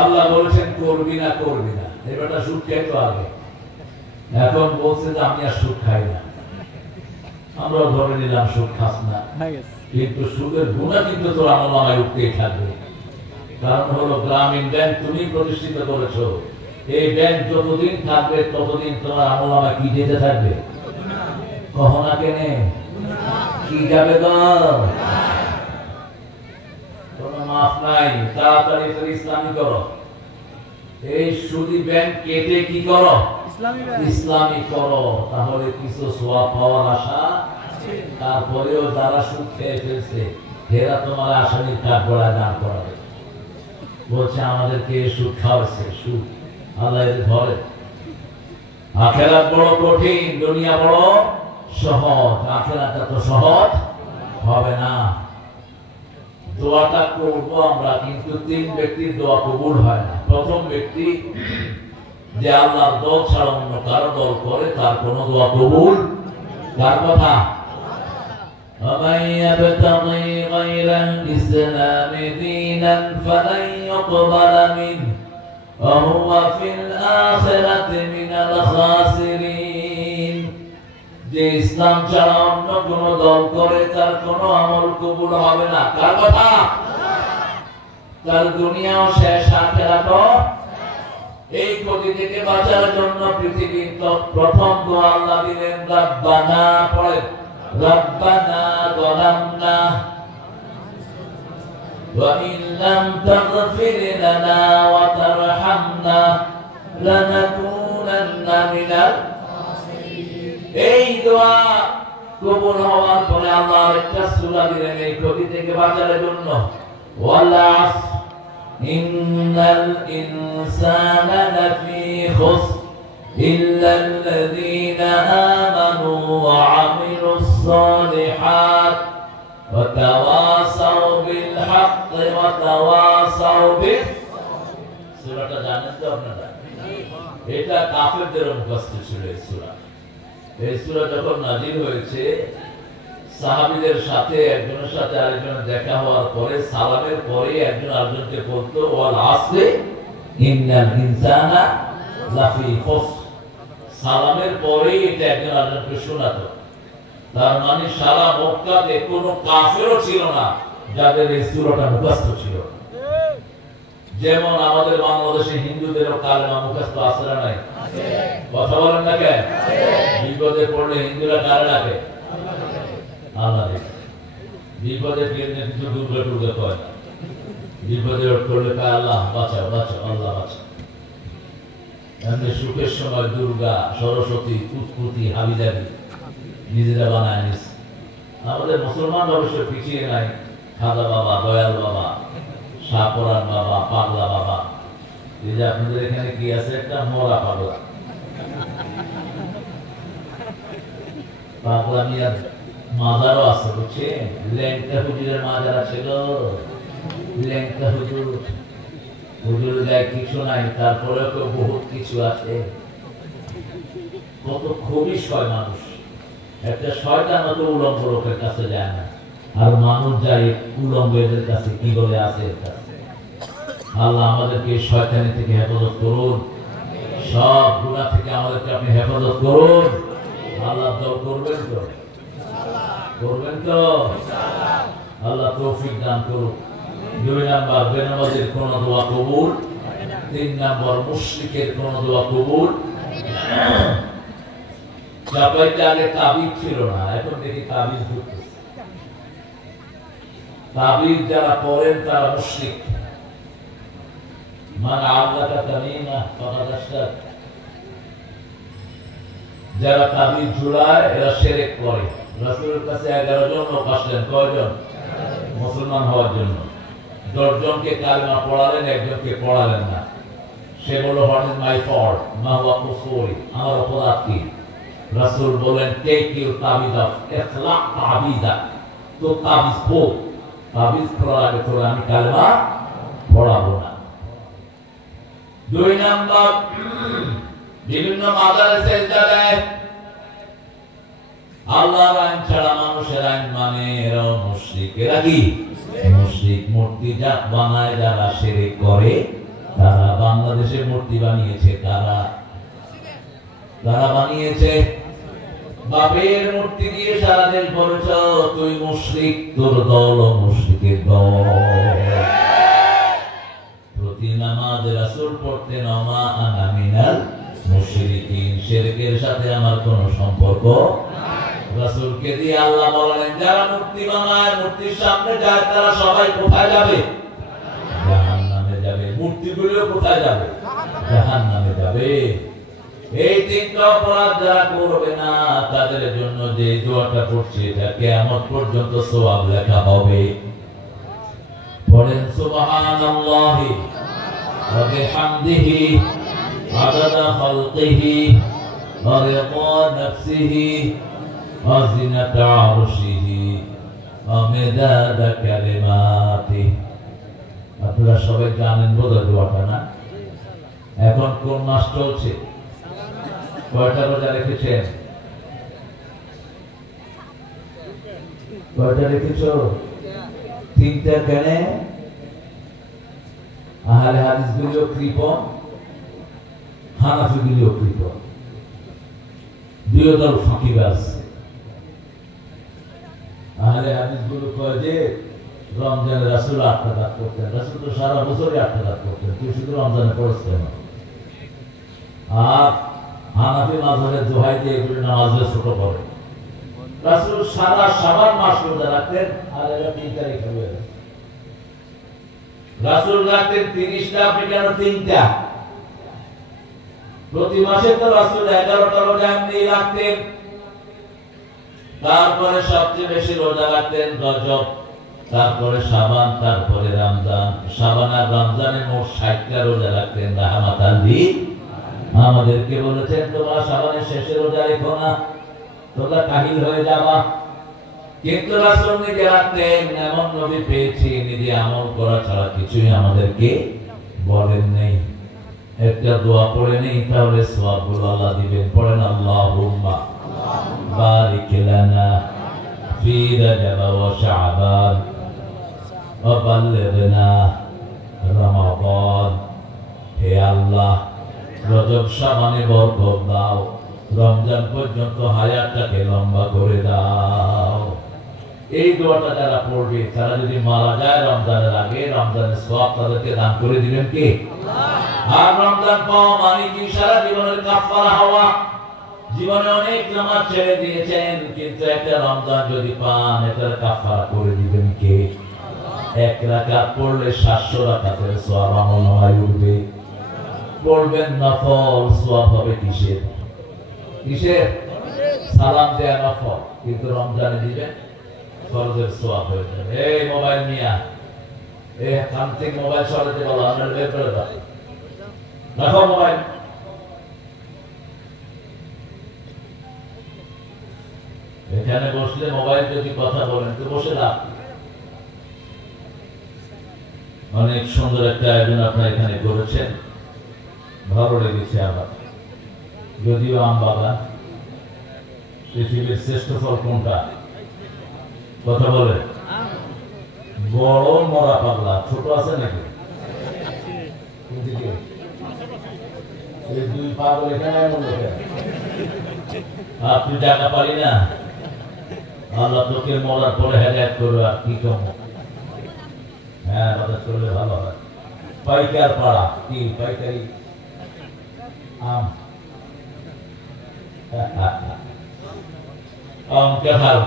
আল্লাহ বলেছেন করবি না এবারটা সুদ খেতো আগে, এখন বলছে যে আমি আর সুদ খাই না। আমরা ধরে নিলাম সুদ খাস না, কিন্তু সুদের গুণা কিন্তু তোর আমলনামায় উঠতেই থাকবে। কারণ হলো গ্রামীণ ব্যাংক তুমি প্রতিষ্ঠিত করেছো, এই ব্যাংক যতদিন থাকবে ততদিন তোমার আমলনামায় কি যেতে থাকবে? কখনা কেনে কি যাবে তো কোনো মাফ নাই। তাড়াতাড়ি ইসলামী করো, এই সুদী ব্যাংক কেটে কি করো? ইসলামী করো, তাহলে কিছু সওয়াব পাওয়ার আশা। তারপরেও যারা সুদ খেয়ে ফেলছে এরা তোমার আসামির কাঠ গড়ায় দাঁড় করাবে, বলছে আমাদেরকে সুদ খাওয়াচ্ছে। সুদ আল্লাহ এদের ধরে। আখিরাত বড় কঠিন, দুনিয়া বড় সহজ, আখিরাত এত সহজ হবে না। দোয়াটা করবো আমরা, কিন্তু তিন ব্যক্তির দোয়া কবুল হয় না। প্রথম ব্যক্তি যে আল্লাহর দল ছাড়া অন্য কারো দল করে, তার কোনো দোয়া কবুল। কার কথা? ومن يبتغي غير الإسلام دينا فلن يقبل منه وهو في الآخرة من الخاسرين। যে ইসলাম ছাড়া অন্য কোন দল করে তার কোন আমল কবুল হবে না। কার কথা? তার দুনিয়াও শেষ, আখিরাতও। এই ক্ষতি থেকে বাঁচার জন্য পৃথিবীর প্রথম দোয়া আল্লাহ দিলেন রব্বানা। পড়ে রব্বানা যালামনা ওয়া ইন লাম তাগফির লানা ওয়া তারহামনা লানাকুনান্না মিনাল খাসিরিন। এই দোয়া কবুল হওয়ার পরে আল্লাহ একটা সূরা দিলেন এই ক্ষতি থেকে বাঁচার জন্য। ওয়াল আসর ইন্নাল ইনসানা লাফি খুসর إلا الذين آمنوا وعملوا الصالحات وتواصوا بالحق وتواصوا بالصبر। সূরাটা জানেন তো আপনারা? এটা কাফেরদের মুখস্থ ছিল এই সূরা। এই সূরা যখন নাযিল হয়েছে, সাহাবীদের সাথে একজনের সাথে আরেকজনের দেখা হওয়ার পরে সালামের পরে একজন আরেকজনকে বলতো ওয়াল আসরি ইন্নাল ইনসানা লাফি খুসর। সালামের পরেই এটা একজন আরেকজনকে শোনাতো। তার মানে সারা মক্কাতে কোনো কাফেরও ছিল না যাদের এই সূরাটা মুখস্থ ছিল। যেমন আমাদের বাংলাদেশে হিন্দুদেরও কালেমা মুখস্থ আছে না নাই? কথা বলেন না কেন? বিপদে পড়লে হিন্দুরা কারে ডাকে? আল্লাহ। বিপদে পড়লে কিছু দুর্গা টুর্গা কয় না, বিপদে পড়লে কয় আল্লাহ বাঁচাও বাঁচাও, আল্লাহ বাঁচাও। এমনি সুখের সময় দুর্গা, সরস্বতী, কুতকুতি, হাবিজাবি নিজেরা বানায় নিচ্ছে। আমাদের মুসলমান অবশ্য পিছিয়ে নাই। খাজা বাবা, দয়াল বাবা, শাহপরান বাবা, পাগলা বাবা। এই যে আপনাদের এখানে কি আছে? একটা মরা পাগলা, পাগলা মিয়ার মাজারও আছে, বুঝছেন? ল্যাংটা হুজুরের মাজার আছে গো, ল্যাংটা হুজুর। হুজুরের গায়ে কিছু নাই, তারপরেও তো বহুত কিছু আছে। কত খবিশ হয় মানুষ। একটা শয়তান তো উলঙ্গ লোকের কাছে যায় না, আর মানুষ যায় উলঙ্গ এদের কাছে। কি বলে আছে? আল্লাহ আমাদেরকে শয়তানি থেকে হেফাজত করুন, সব গুনাহ থেকে আমাদেরকে আপনি হেফাজত করুন। আল্লাহ দল করবেন তো? করবেন তো? আল্লাহ তৌফিক দান করুন। 2 নাম্বার, বেনামাজের কোন দোয়া কবুল। 3 নাম্বার, মুশরিকের কোন দোয়া কবুল। চাপাইতে আগে তাবিজ ছিল না, এখন দেখি তাবিজ ঢুকতেছে। তাবিজ যারা পড়েন তারা মুশরিক। মান আল্লাকা তামিমা ফাকাদ আশরাক। যারা তাবিজ ঝুলায় এরা শিরক করে। রাসূলের কাছে 11 জন লোক আসলেন। কয়জন? মুসলমান হওয়ার জন্য। 10 জনকে কালেমা পড়ালেন, একজনকে পড়ালেন না। সে বলল হোয়াট ইজ মাই ফল্ট, মা হুয়া কুফরি, আমার অপরাধ কি? রাসূল বলেন টেক ইউর তাবিজ অফ, ইখলাক তাবিজা। তো তাবিজ পড়, তাবিজ পড়ার আগে তোর আমি কালেমা পড়াবো না। 2 নাম্বার, বিভিন্ন মাজারে সেজদা দেয়। আল্লাহর আইন ছাড়া মানুষের আইন মানে, এরাও মুশরিক। এরা কি মুশরিক? মূর্তি যা বানায় যারা শিরক করে তারা বাংলাদেশে মূর্তি বানিয়েছে, তারা বানিয়েছে। বাপের মূর্তি দিয়ে সারা দেশ বলেছ তুই মুশরিক, তোর দল মুশরিকের দল। প্রতি নামাজে রাসূল পড়তেন ওমা আনা মিনাল মুশরিকিন, শিরকের সাথে আমার কোনো সম্পর্ক নাই। রাসূলকে দিয়ে আল্লাহ বলেন যারা মূর্তি বানায়, মূর্তির সামনে যায়, তারা সবাই কোথায় যাবে? জাহান্নামে যাবে। মূর্তিগুলো কোথায় যাবে? জাহান্নামে যাবে। এই তিনটা অপরাধ যারা করবে না তাদের জন্য যে দোয়াটা পড়ছি এটা কিয়ামত পর্যন্ত সওয়াব লেখা হবে। পড়েন সুবহানাল্লাহি ওয়া বিহামদিহি আদাদা খালকিহি ওয়া রিদা নাফসিহি ওয়া জিনাতা আরশিহি ওয়া মিদাদা কালিমাতিহি। আপনারা সবাই জানেন বোধহয় দোয়াটা, না? এখন কোন মাস চলছে? কয়টা রোজা রেখেছেন? কয়টা রেখেছ? 3টা। কেন? আহলে হাদিস গুলো কৃপণ, হানাফি গুলো কৃপণ, দুই দল ফাঁকিবাজ। আহলে হাদিস গুলো কয় যে রমজানে রাসূল 8টা রাত করতেন। রাসূল তো সারা বছরই 8টা রাত করতেন, তুই শুধু রমজানে পড়ছেন। আর হানাফি মাযহাবের দোহাই দিয়ে এগুলো নামাজে ছোট করে। রাসূল সারা শাবান মাস রোজা রাখতেন, আর এরা 3 তারিখ হয়ে গেল। রাসূল রাখতেন 30টা, আপনি কেন 3টা? প্রতি মাসে তো রাসূল 11টা রোজা এমনি রাখতেন। তারপরে সবচেয়ে বেশি রোজা রাখতেন রজব, তারপরে শাবান, তারপরে রমজান। শাবান আর রমজানে মোট 60টা রোজা রাখতেন রাহমাতাল লিল। আমাদেরকে বলেছেন তোমরা শাবানের শেষে রোজা রেখো না, তোমরা কাহিল হয়ে যাবা। কিন্তু রাসূল নিজে রাখতেন। এমন নবী পেয়েছি নিজে আমল করা ছাড়া কিছুই আমাদেরকে বলেন নেই। একটা দোয়া পড়ে নেই, তাহলে সওয়াবগুলো আল্লাহ দিবেন। পড়েন আল্লাহুম্মা বারিক লানা ফি রাজাব ওয়া শাবান ওয়া বাল্লিগনা রমাদান। হে আল্লাহ, রজব শাবানে বরকত দাও, রমজান পর্যন্ত হায়াতটাকে লম্বা করে দাও। এই দোয়াটা যারা পড়বে তারা যদি মারা যায় রমজানের আগে, রমজানের সওয়াব তাদেরকে দান করে দিবেন কে? আল্লাহ। আর রমজান পাওয়া মানে কি সারা জীবনের কাফারা হওয়া। জীবনে অনেক নামাজ ছেড়ে দিয়েছেন, কিন্তু একটা রমজান যদি পান এটার কাফারা করে দিবেন কে? আল্লাহ। এক রাকাত পড়লে 700 রাকাতের সওয়াব আমলনামায় উঠবে। পড়বেন নফল, সওয়াব হবে কিসের? সালাম দেয়া নফল, কিন্তু রমজানে দিবেন ফরজের সওয়াব হয়ে যাবে। এই মোবাইল নিয়া, এই কান থেকে মোবাইল সরাতে বলো, আমরা বের করে দাও, রাখো মোবাইল। এখানে বসলে মোবাইল যদি কথা বলেন তো বসে লাভ। অনেক সুন্দর একটা আয়োজন আপনারা এখানে করেছেন, ভালো লেগেছে আমার। যদিও আম বাগান, পৃথিবীর শ্রেষ্ঠ ফল কোনটা? কথা বলে। বড় মরা পাগলা, ছোট আছে নাকি? দুই পাগল এখানে, আপনি টাকা পারি না। আল্লাহ তোকে মরার পরে হেদায়েত করবে, আর কি কম। হ্যাঁ, বাতাস করলে ভালো হয়। পাইকার পাড়া কি পাইকারি আম,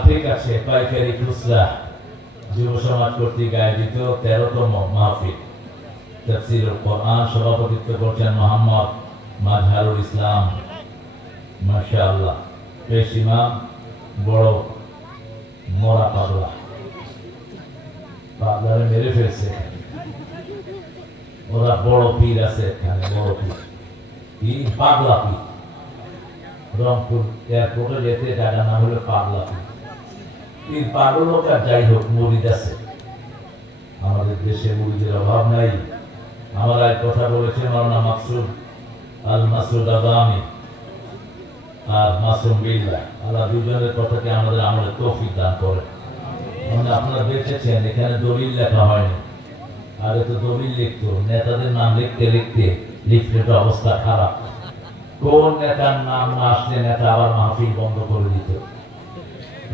ঠিক আছে। পাইকারি খুচরা যুব সমাজ কর্তৃক আয়োজিত 13তম মাহফিল তাফসীরুল কোরআন, সভাপতিত্ব করছেন মোহাম্মদ মাজহারুল ইসলাম। মাশাআল্লাহ, পেশ ইমাম বড় মরা পাগলা, পাগলারে মেরে ফেলছে। ওরা বড় পীর আছে এখানে, বড় পীর, পাগলা পীর। রংপুর এয়ারপোর্টে যেতে জায়গা না হলে পাগলা পীর। পাগল হোক আর যাই হোক, মুরিদ আছে। আমাদের দেশে মুরিদের অভাব নাই। আমরা এক কথা বলেছেন মাওলানা মাকসুদ আল মাসুদ আদামি আর মাসুম বিল্লাহ, আল্লাহ দুজনের কথাকে আমাদের আমলে তৌফিক দান করে। আপনারা বেঁচেছেন, এখানে দলিল লেখা হয়নি, আগে তো দলিল লিখতো, নেতাদের নাম লিখতে লিখতে লিফলেটের অবস্থা খারাপ। কোন নেতার নাম না আসলে নেতা আবার মাহফিল বন্ধ করে দিত।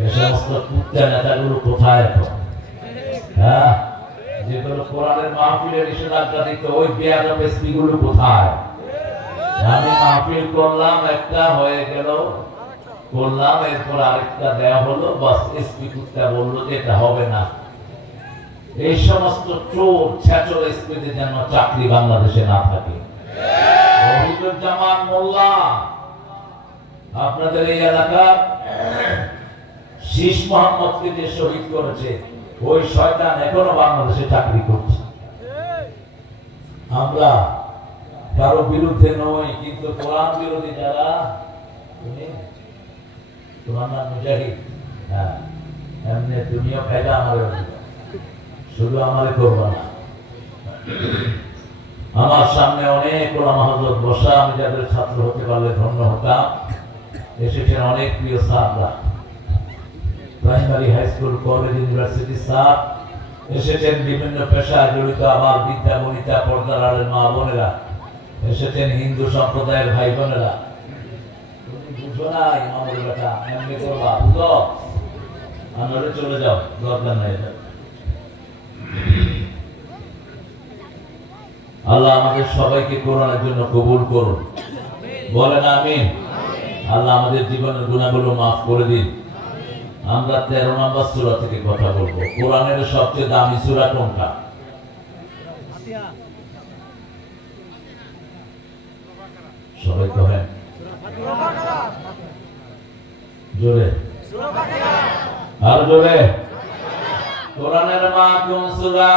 এই সমস্ত কুত্তা নেতাগুলো কোথায় এখন? হ্যাঁ, যেগুলো কোরআনের মাহফিলে নিষেধাজ্ঞা দিত, ওই বেয়াদব এসপি গুলো কোথায়? আমি মাহফিল করলাম, একটা হয়ে গেল, করলাম, এরপর আরেকটা দেয়া হলো, বাস এসপি কুত্তা বললো যে এটা হবে না। এই সমস্ত চোর ছেচর এসপিদের যেন চাকরি বাংলাদেশে না থাকে। জামান মোল্লা আপনাদের এই এলাকার শীষ মোহাম্মদকে যে শহীদ করেছে, ওই শয়তান এখনো বাংলাদেশে চাকরি করছে। আমরা কারো বিরুদ্ধে নই, কিন্তু কোরআন বিরোধী যারা, তোমার নাম মুজাহিদ, হ্যাঁ, এমনি তুমিও ফেলা আমার, শুধু আমারে করবো না। আমার সামনে অনেক ওলামা হযরত বসা, আমি যাদের ছাত্র হতে পারলে ধন্য হতাম। এসেছেন অনেক প্রিয় স্যাররা, primary, high school, college, university sir এসেছেন, বিভিন্ন পেশায় জড়িত আমার বিদ্যা বনিতা পর্দার আড়ের মা বোনেরা এসেছেন, হিন্দু সম্প্রদায়ের ভাই বোনেরা। তুমি বুঝো না ইমামের বেটা, এমনি করবা, বুঝো, আমরা চলে যাও, দরকার নাই। আল্লাহ আমাদের সবাইকে কোরআনের জন্য কবুল করুন, বলেন আমিন। আল্লাহ আমাদের জীবনের গুনাহগুলো মাফ করে দিন। আমরা 13 নম্বর সূরা থেকে কথা বলবো। কোরআনের সবচেয়ে দামি সূরা কোনটা? সবাই কহেন জোরে, আর জোরে। কোরআনের মা কোন সূরা?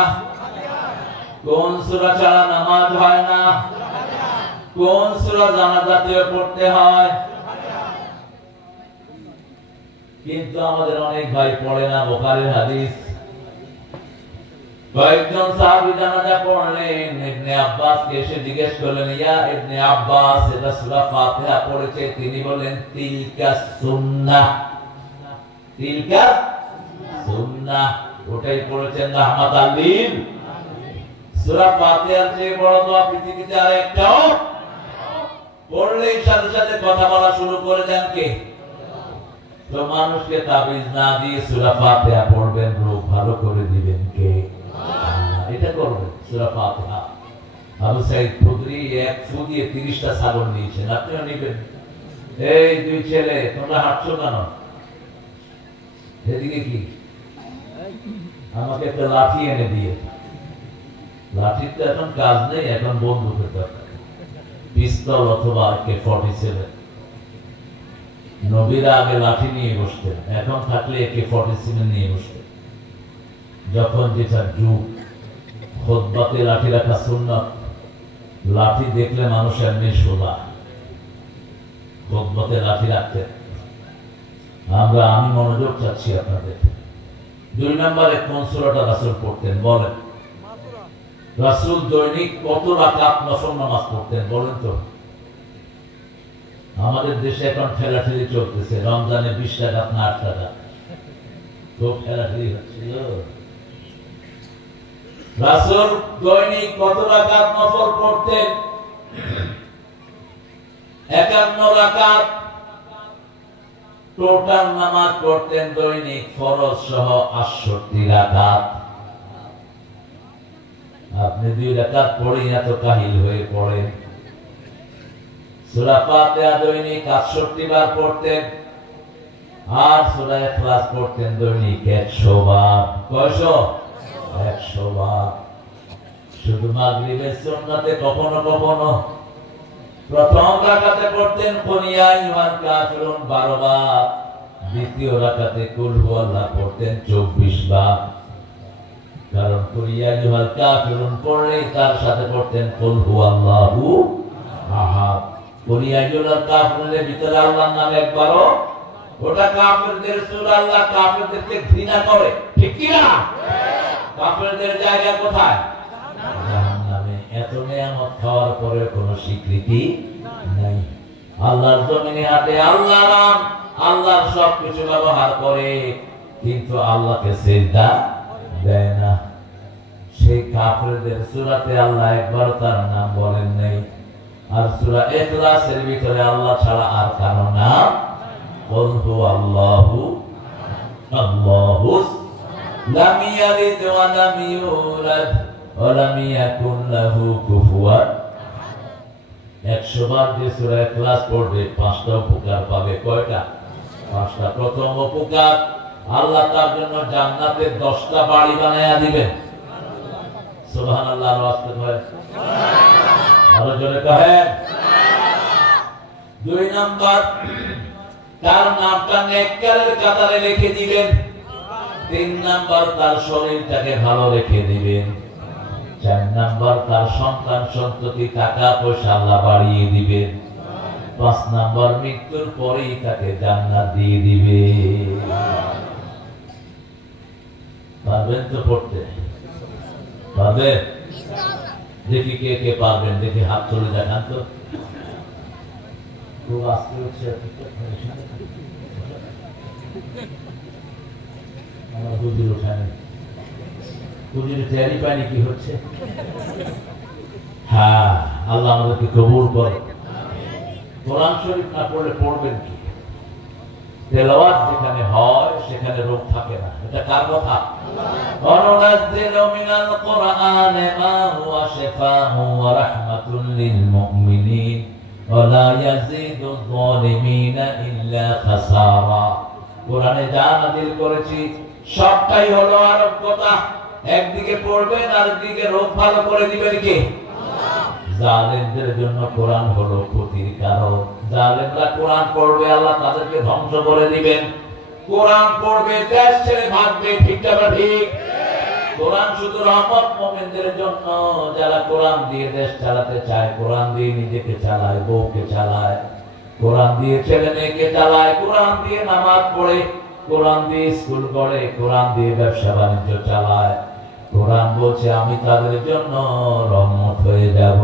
কোন সূরা ছাড়া নামাজ হয় না? কোন সূরা জানাজাতেও পড়তে হয়? কিন্তু আমাদের অনেক ভাই পড়ে না বুখারীর হাদিস। কয়েকজন সাহাবী জানাজা পড়লেন, ইবনে আব্বাসকে এসে জিজ্ঞেস করলেন, ইয়া ইবনে আব্বাস, এটা সূরা ফাতিহা পড়েছে? তিনি বলেন, তিলকা সুন্নাহ, তিলকা সুন্নাহ, ওটাই পড়েছেন রাহমাতাল লিল। সূরা ফাতিহার চেয়ে বড় দোয়া পৃথিবীতে আর একটাও পড়লেই সাথে সাথে কথা বলা শুরু করে দেন কে? তো মানুষকে তাবিজ না দিয়ে সূরা ফাতিহা পড়বেন, রোগ ভালো করে দিবেন কে? এটা করবেন সূরা ফাতিহা। আবু সাঈদ খুদরি এক ফু দিয়ে 30টা ছাগল নিয়েছেন, আপনিও নিবেন। এই দুই ছেলে, তোমরা হাঁটছো কেন? এদিকে কি? আমাকে একটা লাঠি এনে দিয়ে। লাঠির তো এখন কাজ নেই, এখন বন্দুকের দরকার, পিস্তল অথবা AK-47। নবীরা আগে লাঠি নিয়ে বসতেন, এখন থাকলে AK-47 নিয়ে বসতেন। যখন যেটা যুগ, খুতবাতে লাঠি রাখা সুন্নাত। লাঠি দেখলে মানুষ এমনি শোভা, খুতবাতে লাঠি রাখতেন। আমি মনোযোগ চাচ্ছি আপনাদের। 2 নম্বরে কোন সূরাটা রাসূল পড়তেন বলেন? রাসূল দৈনিক কত রাকাত নফল নামাজ পড়তেন বলেন তো? আমাদের দেশে এখন ঠেলাঠেলি চলতেছে, রমজানে 20 টাকা না 8 টাকা, খুব ঠেলাঠেলি হচ্ছিল। রাসূল দৈনিক কত রাকাত নফল পড়তেন? 51 রাকাত টোটাল নামাজ পড়তেন দৈনিক, ফরজ সহ 68 রাকাত। আপনি 2 রাকাত পড়ে এত কাহিল হয়ে পড়েন। সূরা ফাতিহা দৈনিক 68 বার পড়তেন, আর সূরা ইখলাস পড়তেন দৈনিক 100 বার। কয়শো? 100 বার। শুধু মাগরিবের সুন্নাতে কখনো কখনো প্রথম রাকাতে পড়তেন কুল ইয়া আইয়ুহাল কাফিরুন 12 বার, দ্বিতীয় রাকাতে কুল হুয়াল্লাহ পড়তেন 24 বার। কারণ কুল ইয়া আইয়ুহাল কাফিরুন পড়লেই তার সাথে পড়তেন কুল হুয়াল্লাহু আহাদ। কুল ইয়া আইয়ুহাল কাফিরুনের ভিতরে আল্লাহর নাম একবারও, ওটা কাফেরদের সূরা। আল্লাহ কাফেরদেরকে ঘৃণা করে, ঠিক কি না? কাফেরদের জায়গা কোথায়? জাহান্নামে। এত নিয়ামত খাওয়ার পরে কোনো স্বীকৃতি নাই। আল্লাহর জমিনে হাতে আল্লাহর নাম, আল্লাহর সবকিছু ব্যবহার করে, কিন্তু আল্লাহকে সিজদা দেয় না। সেই কাফেরদের সূরাতে আল্লাহ একবার তার নাম বলেন নাই। আর সূরা ইখলাসের ভিতরে আল্লাহ ছাড়া আর কারো নাম কুল হুয়াল্লাহু আল্লাহু লাম ইয়ালিদ ওয়া লাম ইউলাদ ওয়া লাম ইয়াকুল লাহু কুফুয়ান। 100 বার যে সূরা ইখলাস পড়বে 5টা উপকার পাবে। কয়টা? 5টা। প্রথম উপকার, আল্লাহ তার জন্য জান্নাতে 10টা বাড়ি বানায়া দিবেন। সুবহানাল্লাহ। আরো জোরে কহেন। 2 নাম্বার, তার নামটা নেককারের কাতারে লিখে দিবেন। 3 নাম্বার, তার শরীরটাকে ভালো রেখে দিবেন। 4 নাম্বার, তার সন্তান সন্ততি টাকা পয়সা আল্লাহ বাড়িয়ে দিবেন। 5 নাম্বার, মৃত্যুর পরেই তাকে জান্নাত দিয়ে দিবে। পারবেন তো পড়তে? পারবেন? দেখি কে কে পারবেন, দেখি হাত তুলে দেখান তো। খুব আস্তে হচ্ছে আমার হুজুর ওখানে, হুজুর টেরি পানি কি হচ্ছে। হ্যাঁ, আল্লাহ আমাদেরকে কবুল করে। কোরআন শরীফ না পড়লে পড়বেন কি? তেলাওয়াত যেখানে হয় সেখানে রোগ থাকে না। এটা কার কথা? অনুনাজ্জিলু মিনাল কুরআনি মা হুয়া শিফাউন ওয়া রাহমাতুল লিল মুমিনিন ওয়া লা ইয়াজিদু যালিমিনা ইল্লা খাসারা। কোরআনে যা নাযিল করেছি সবটাই হলো আরোগ্যতা। একদিকে পড়বেন আর একদিকে রোগ ভালো করে দিবেন কে? জালেমদের জন্য কোরআন হলো ক্ষতির কারণ। জালেমরা কোরআন পড়বে, আল্লাহ তাদেরকে ধ্বংস করে দিবেন। কোরআন পড়বে, দেশ ছেড়ে ভাগবে। ঠিকটা বা ঠিক? কোরআন শুধু রহমত মুমিনদের জন্য, যারা কোরআন দিয়ে দেশ চালাতে চায়, কোরআন দিয়ে নিজেকে চালায়, বউকে চালায়, কোরআন দিয়ে ছেলে মেয়েকে চালায়, কোরআন দিয়ে নামাজ পড়ে, কোরআন দিয়ে স্কুল করে, কোরআন দিয়ে ব্যবসা বাণিজ্য চালায়। কোরআন বলছে আমি তাদের জন্য রহমত হয়ে যাব।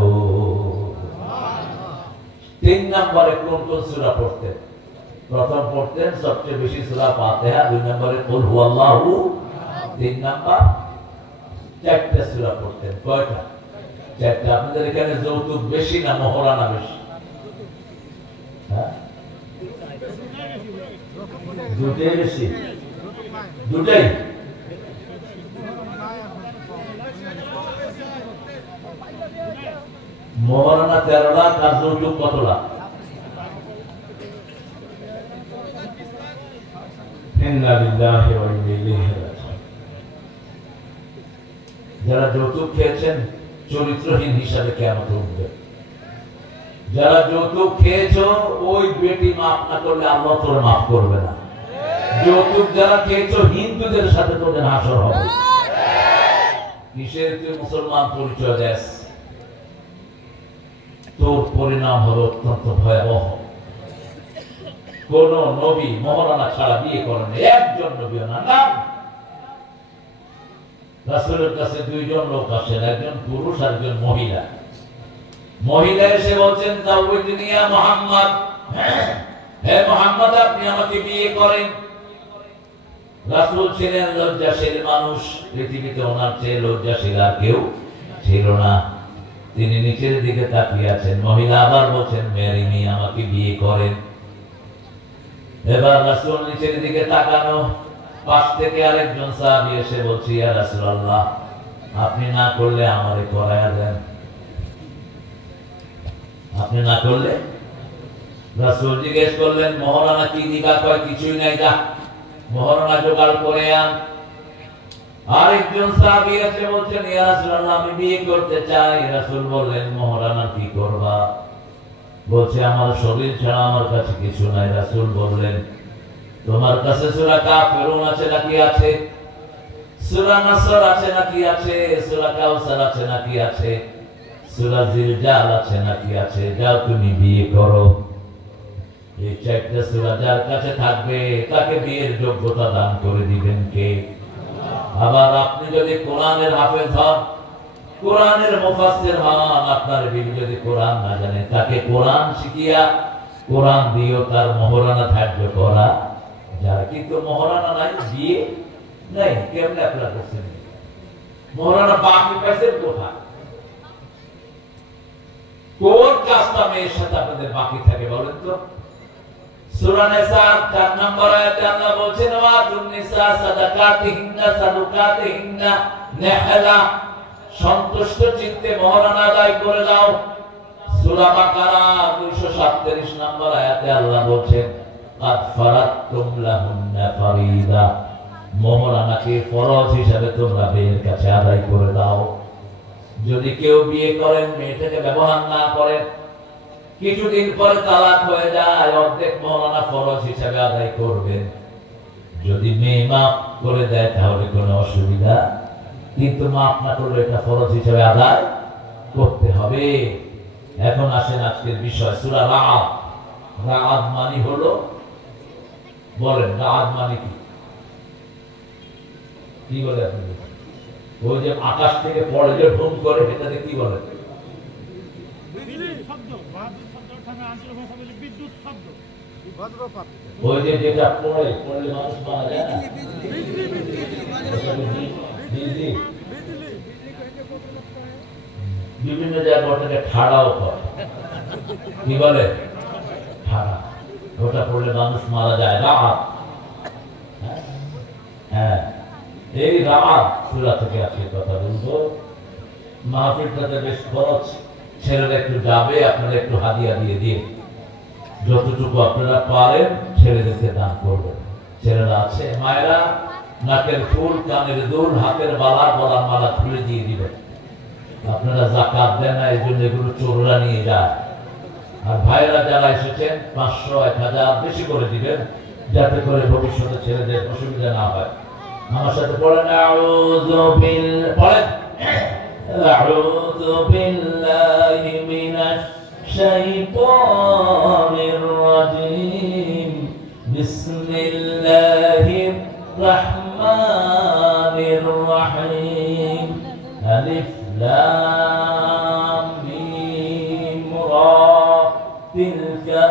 3 নম্বরে কোন কোন সূরা পড়তেন? প্রথম পড়তেন সবচেয়ে বেশি সূরা ফাতিহা, 2 নম্বরে কুল হুয়াল্লাহু, 3 নাম্বার 4টা সূরা পড়তেন। কয়টা? 4টা। আপনাদের এখানে যৌতুক বেশি না মোহরানা বেশি? হ্যাঁ, দুটোই বেশি। দুটোই। মোহরানা 13 লাখ আর যৌতুক কত লাখ? ইন্না লিল্লাহি ওয়া ইন্না ইলাইহি রাজিউন। যারা যৌতুক খেয়েছেন চরিত্রহীন হিসাবে কিয়ামতে উঠবে। যারা যৌতুক খেয়েছো ওই বেটি মাফ না করলে আল্লাহ তোরে মাফ করবে না। যৌতুক যারা খেয়েছো হিন্দুদের সাথে তোদের হাসর হবে। কিসের তুই মুসলমান পরিচয় দেস, তোর পরিণাম হলো অত্যন্ত ভয়াবহ। কোন নবী মোহরানা ছাড়া বিয়ে করেন, একজন নবীও না। রাসূলের কাছে 2 জন লোক আসেন, একজন পুরুষ আর একজন মহিলা। মহিলা এসে বলছেন যাওয়াইনি ইয়া মুহাম্মদ, হে মুহাম্মদ আপনি আমাকে বিয়ে করেন। রাসূল ছিলেন লজ্জাশীল মানুষ, পৃথিবীতে ওনার চেয়ে লজ্জাশীল আর কেউ ছিল না। তিনি নিচের দিকে তাকিয়ে আছেন। মহিলা আবার বলছেন মেরিনি আমাকে বিয়ে করেন। এবার রাসূল নিচের দিকে তাকানো, পাশ থেকে আরেকজন সাহাবী এসে বলছে ইয়া রাসূলুল্লাহ আপনি না করলে আমারে করায়া দেন। আপনি না করলে? রাসূল জিজ্ঞেস করলেন মোহরানা কি দিবা? কয় কিছুই নাই, যা মোহরানা জোগাড় করে আন। আরেকজন সাহাবী এসে বলছেন ইয়া রাসূলুল্লাহ আমি বিয়ে করতে চাই। রাসূল বললেন মোহরানা কি করবা? বলছে আমার শরীর ছাড়া আমার কাছে কিছু নাই। রাসূল বললেন তোমার কাছে সূরা কাফিরুন আছে নাকি আছে? সূরা নাসর আছে নাকি আছে? সূরা কাউসার আছে নাকি আছে? সূরা জিলজাল আছে নাকি আছে? যাও তুমি বিয়ে করো। এই 4টা সূরা যার কাছে থাকবে তাকে বিয়ের যোগ্যতা দান করে দিবেন কে? আবার আপনি যদি কোরআনের হাফেজ হন, কোরআনের মুফাসসির হন, আপনার বিবি যদি কোরআন না জানে তাকে কোরআন শিখিয়া কোরআন দিও, তার মোহরানা থাকবে করা। যার কিন্তু মোহরানা নাই, বিয়ে নাই, কেমনে আপনারা করছেন? মৌলানা বাকি পাইছেন কোথায়? কোন কাজটা মেয়ের সাথে আপনাদের বাকি থাকে বলেন তো? সূরা নিসা 4 নম্বর আয়াতে আল্লাহ বলেন ওয়া তুন্নিসা সাদাকাতিহিন্না সাদুকাতিহিন্না নিহলা, সন্তুষ্ট চিত্তে মহরানা আদায় করে দাও। সূরা বাকারা 237 নম্বর আয়াতে আল্লাহ বলেন কাদ ফারাতুম লাহুন্না ফারিদা, মহরানাকে ফরজ হিসাবে তোমরা মেয়ের কাছে আদায় করে দাও। যদি কেউ বিয়ে করেন, মেয়েটাকে ব্যবহার না করেন, কিছুদিন পরে তালাক হয়ে যায়, অর্ধেক মহরানা ফরজ হিসাবে আদায় করবেন। যদি মেয়ে মাফ করে দেয় তাহলে কোনো অসুবিধা, কিন্তু মাফ না করলে এটা ফরজ হিসাবে আদায় করতে হবে। এখন আসেন আজকের বিষয়, সূরা রাআদ। রাআদ মানে হলো, বলেন রাআদ মানে কি? কি বলে আপনি? ওই যে আকাশ থেকে পড়ে যে ঢুম করে, এটাকে কি বলে? ওই যে যেটা পড়লে মানুষ মারা যায় না, বিভিন্ন জায়গায় ওটাকে ঠাড়াও করে, কি বলে? ঠাড়া। ওটা পড়লে মানুষ মারা যায়। রাআদ, হ্যাঁ, এই রাআদ সূরা থেকে আজকে কথা বলবো। মাহফিলটাতে বেশ খরচ, ছেলেরা একটু যাবে, আপনারা একটু হাদিয়া দিয়ে দিয়ে যতটুকু আপনারা পারেন ছেলেদেরকে দান করবেন। ছেলেরা আছে, মায়েরা নাকের ফুল, কানের দুল, হাতের বালা, গলার মালা খুলে দিয়ে দিবেন। আপনারা যাকাত দেন না, এই জন্য এগুলো চোররা নিয়ে যায়। আর ভাইরা যারা এসেছেন 500, 1000 বেশি করে দিবেন, যাতে করে ভবিষ্যতে ছেলেদের অসুবিধা না হয়। আমার সাথে পড়েন আউযু বিল্লাহি মিনাশ শাইতানির রাজীম, বিসমিল্লাহির রাহমানির রাহিম, আলিফ লাম মিম রা, তিলকা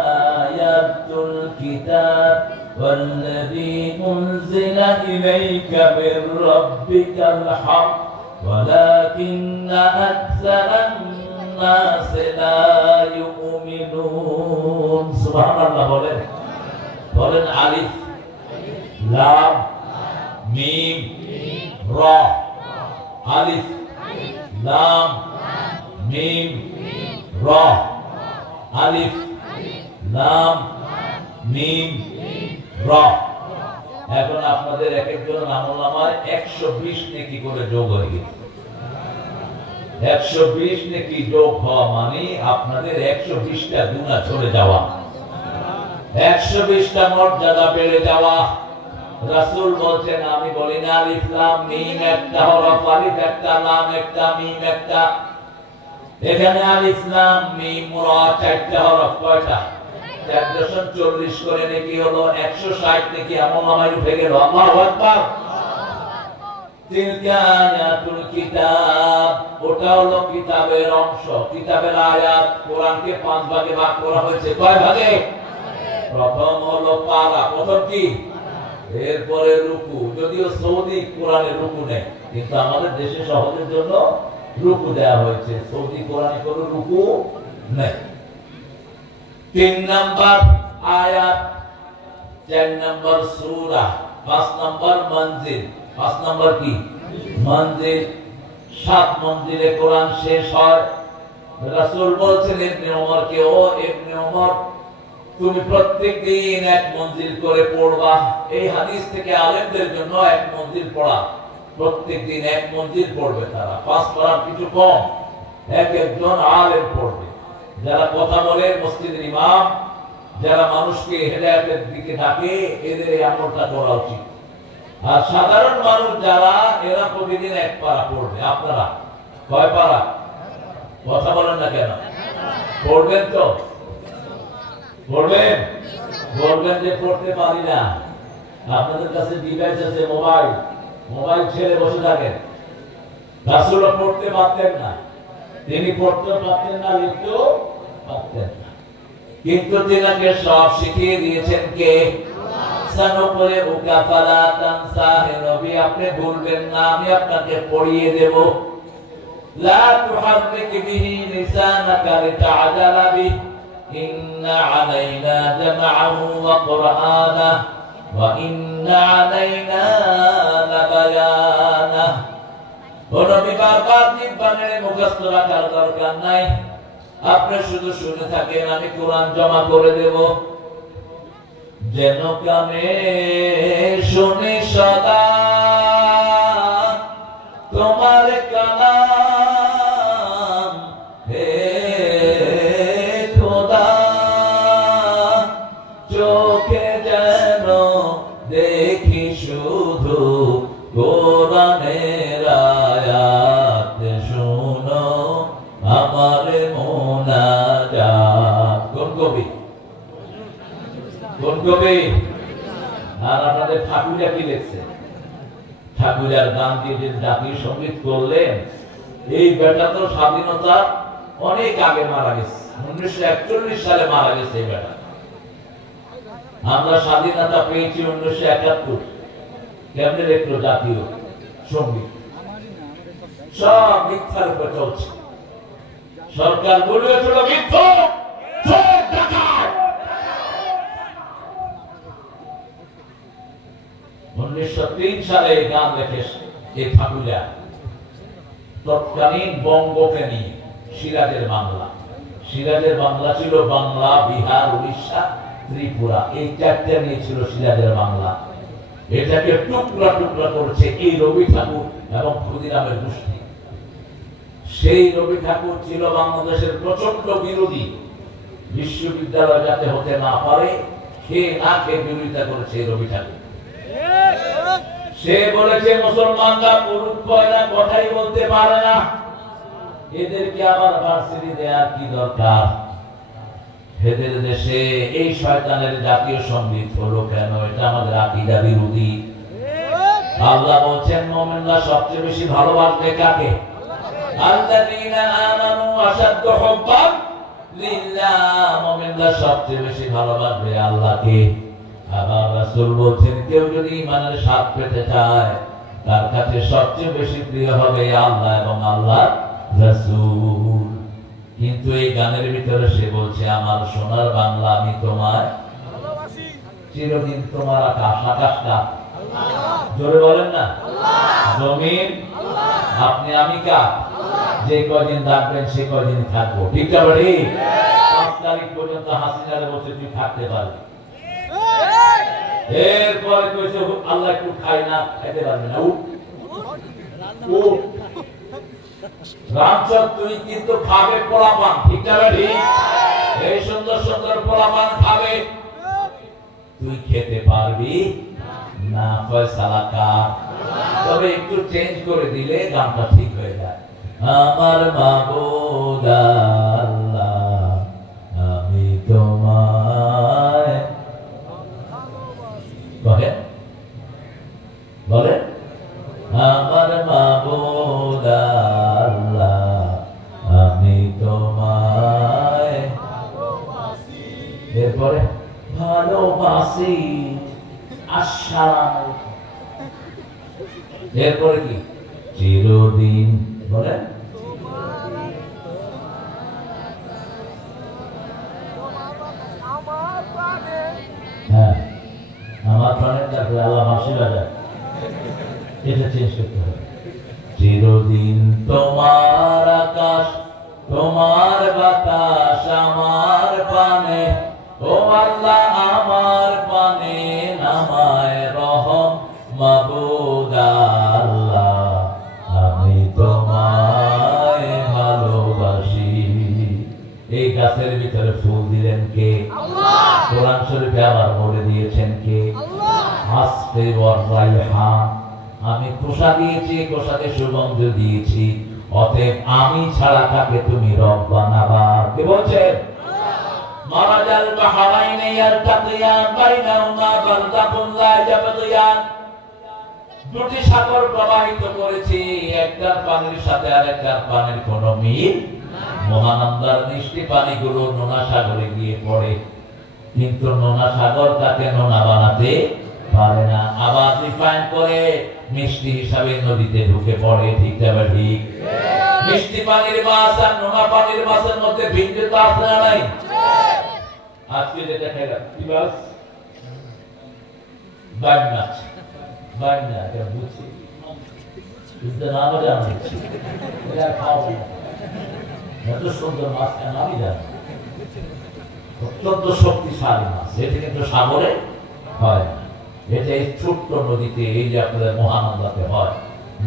আয়াতুল কিতাব والذي أنزل إليك من ربك الحق ولكن أكثر الناس لا يؤمنون। سبحان الله। বলেন আলিফ লাম মিম রা, আলিফ লাম মিম রা, আলিফ লাম মিম রা। এখন আপনাদের এক একজন আমলনামায় 120 নেকি করে যোগ হয়ে গেছে। 120 নেকি যোগ হওয়া মানে আপনাদের 120টা গুনাহ চলে যাওয়া, 120টা মর্যাদা বেড়ে যাওয়া। রাসূল বলেন, আমি বলি না আলিফ লাম মিম একটা হরফ, আলিফ একটা, লাম একটা, মিম একটা। এখানে আলিফ লাম মিম রা 4টা হরফ, কয়টা? 440 করে নেকি হলো 160 নেকি আমলনামায় উঠে গেল। আল্লাহু আকবার। তিলকা আয়াতুল কিতাব, ওটা হলো কিতাবের অংশ, কিতাবের আয়াত। কোরআনকে 5 ভাগে ভাগ করা হয়েছে। কয় ভাগে? প্রথম হলো পারা, প্রথম কি? এরপরে রুকু। যদিও সৌদি কোরআনে রুকু নেই, কিন্তু আমাদের দেশে সহজের জন্য রুকু দেওয়া হয়েছে। সৌদি কোরআনে কোনো রুকু নেই। 3 নম্বর আয়াত, 4 নম্বর সূরা, 5 নম্বর মঞ্জিল। 5 নম্বর কি? মঞ্জিল। 7 মঞ্জিলে কোরআন শেষ হয়। রাসূল বলছেন ইবনে ওমরকে, ও ইবনে ওমর, তুমি প্রত্যেকদিন 1 মঞ্জিল করে পড়বা। এই হাদিস থেকে আলেমদের জন্য 1 মঞ্জিল পড়া, প্রত্যেকদিন 1 মঞ্জিল পড়বে তারা। 5 পড়ার কিছু কম, এক একজন আলেম পড়বে। যারা কথা বলে, মসজিদের ইমাম, যারা মানুষকে হেদায়েতের দিকে ডাকে, এদের এই আমলটা করা উচিত। আর সাধারণ মানুষ যারা, এরা প্রতিদিন 1 পারা পড়বে। আপনারা কয় পারা? কথা বলেন না কেন? পড়বেন তো? পড়বেন? বলবেন যে পড়তে পারি না। আপনাদের কাছে ডিভাইস আছে, মোবাইল ছেড়ে বসে থাকেন। রাসূল পড়তে পারতেন না, তিনি পড়তে পারতেন না, লিখতেও পারতেন না, কিন্তু তিনাকে সব শিখিয়ে দিয়েছেন কে? সানুকরিউকা ফালা তানসা, হে নবী আপনি ভুলবেন না, আমি আপনাকে পড়িয়ে দেব। লা তুহাররিক বিহি লিসানাকা লিতা'জালা বিহি, ইন্না আলাইনা জামআহু ওয়া কুরআনাহু ওয়া ইন্না আলাইনা লাবায়ানাহু। ও নবী বারবার জিহ্বানে মুখস্থ রাখার দরকার নাই, আপনি শুধু শুনে থাকেন, আমি কোরআন জমা করে দেব। যেন কানে শুনে সদা তোমার কালাম, হে খোদা চোখে যেন দেখি শুধু কোরআনের আয়াত, শুনো আমার মোনাজাত। কোন কবি? কোন কবি? আর আপনাদের ঠাকুরা কি লিখছে? ঠাকুরার গান দিয়ে যে জাতীয় সঙ্গীত করলেন, এই বেটা তো স্বাধীনতা অনেক আগে মারা গেছে, 1941 সালে মারা গেছে এই বেটা। আমরা স্বাধীনতা পেয়েছি 1971। কেমনে লিখলো জাতীয় সঙ্গীত? সব মিথ্যার উপর চলছে। সরকার বলেছিল মিথ্যক, চোর, ডাকাত। 1903 সালে গান লেখে এই ঠাকুরা তৎকালীন বঙ্গকে নিয়ে। সিরাজের বাংলা, সিরাজের বাংলা ছিল বাংলা, বিহার, উড়িষ্যা, ত্রিপুরা, এই চারটা নিয়ে ছিল সিরাজের বাংলা। এটাকে টুকরা টুকরা করেছে এই রবি ঠাকুর এবং ক্ষুদিরামের গোষ্ঠী। সেই রবি ঠাকুর ছিল বাংলাদেশের প্রচন্ড বিরোধী, বিশ্ববিদ্যালয় যাতে হতে না পারে খেয়ে না খেয়ে বিরোধিতা করেছে এই রবি ঠাকুর। সে বলেছে মুসলমানরা পুরুষ কয়না কথাই বলতে পারে না, এদেরকে আবার ভার্সিটি দেওয়ার কি দরকার? এদের দেশে এই শয়তানের জাতীয় সঙ্গীত হলো কেন? এটা আমাদের আকীদা বিরোধী। আল্লাহ বলছেন মুমিনরা সবচেয়ে বেশি ভালোবাসবে কাকে? আল্লাযীনা আমানু আশাদ্দু হুব্বান লিল্লাহ, মুমিনরা সবচেয়ে বেশি ভালোবাসবে আল্লাহকে। আবার রাসূল বলছেন কেউ যদি ঈমানের স্বাদ পেতে চায়, তার কাছে সবচেয়ে বেশি প্রিয় হবে আল্লাহ এবং আল্লাহর রাসূল। কিন্তু এই গানের ভিতরে সে বলছে আমার সোনার বাংলা আমি তোমায় ভালোবাসি, চিরদিন তোমার আকাশ, আকাশটা আল্লাহ, জোরে বলেন না আল্লাহ, জমিন আল্লাহ, আপনি আমি কার? যে কয়দিন থাকবেন সে কয়দিন থাকবো, ঠিক না? বলি 5 তারিখ পর্যন্ত হাসিনারে বলছে তুই থাকতে পারবি, এরপরে কইছে আল্লাহ একটু খাই না, খাইতে পারবে না, উঠ রামচন্দ্র তুই কিন্তু খাবে পোলাপান, ঠিক না? ঠিক। এই সুন্দর সুন্দর পোলাপান খাবে, তুই খেতে পারবি না, ফয়সালা কার? তবে একটু চেঞ্জ করে দিলে গানটা ঠিক হয়ে যায়। আমার মাবুদ আল্লাহ আমি তোমায়, বলেন বলেন, আমার মাবুদ আল্লাহ আমি তোমায় ভালোবাসি, এরপরে ভালোবাসি আসসালাম, এরপরে কি চিরদিন, বলেন হ্যাঁ আমার প্রাণের ডাকে আল্লাহ হাসি বাজায়, এটা চেঞ্জ করতে হবে। চিরদিন তোমার আকাশ তোমার বাতাস আমার পানে, ও আল্লাহ আমার পানে নামায় রহম মাবুদ আল্লাহ আমি তোমায় ভালোবাসি। এই গাছের ভিতরে ফুল দিলেন কে? আল্লাহ। কোরআন শরীফে আবার বলে দিয়েছেন কে? আল্লাহ। আসফে ওয়ার রাইহান, আমি কোষা দিয়েছি, কোষাকে সুগন্ধ দিয়েছি, অতএব আমি ছাড়া কাকে তুমি রব বানাবা? কে বলছেন? মারাজাল বাহরাইনি ইয়ালতাকিয়ান বাইনাহুমা বারযাখুন লা ইয়াবগিয়ান, দুটি সাগর প্রবাহিত করেছি, একটার পানির সাথে আরেকটার পানির কোনো মিল মহানন্দার মিষ্টি পানিগুলো নোনা সাগরে গিয়ে পড়ে, কিন্তু নোনা সাগর তাকে নোনা বানাতে পারে না, আবার রিফাইন করে মিষ্টি হিসাবে নদীতে ঢুকে পড়ে। ঠিক যাবে ঠিক? মিষ্টি পানির মাছ আর নোনা পানির মাছের মধ্যে ভিন্নতা আছে না নাই? আজকে যেটা খেলাম কি মাছ? বাইন মাছ। বাইন না, এটা বুঝছি, বুঝতে না পারে আমি এটা খাওয়া না। এত সুন্দর মাছ কেন আমি জানি, অত্যন্ত শক্তিশালী মাছ। এটি কিন্তু সাগরে হয় না, এটা এই ছোট্ট নদীতে, এই যে আপনাদের মহানন্দাতে হয়।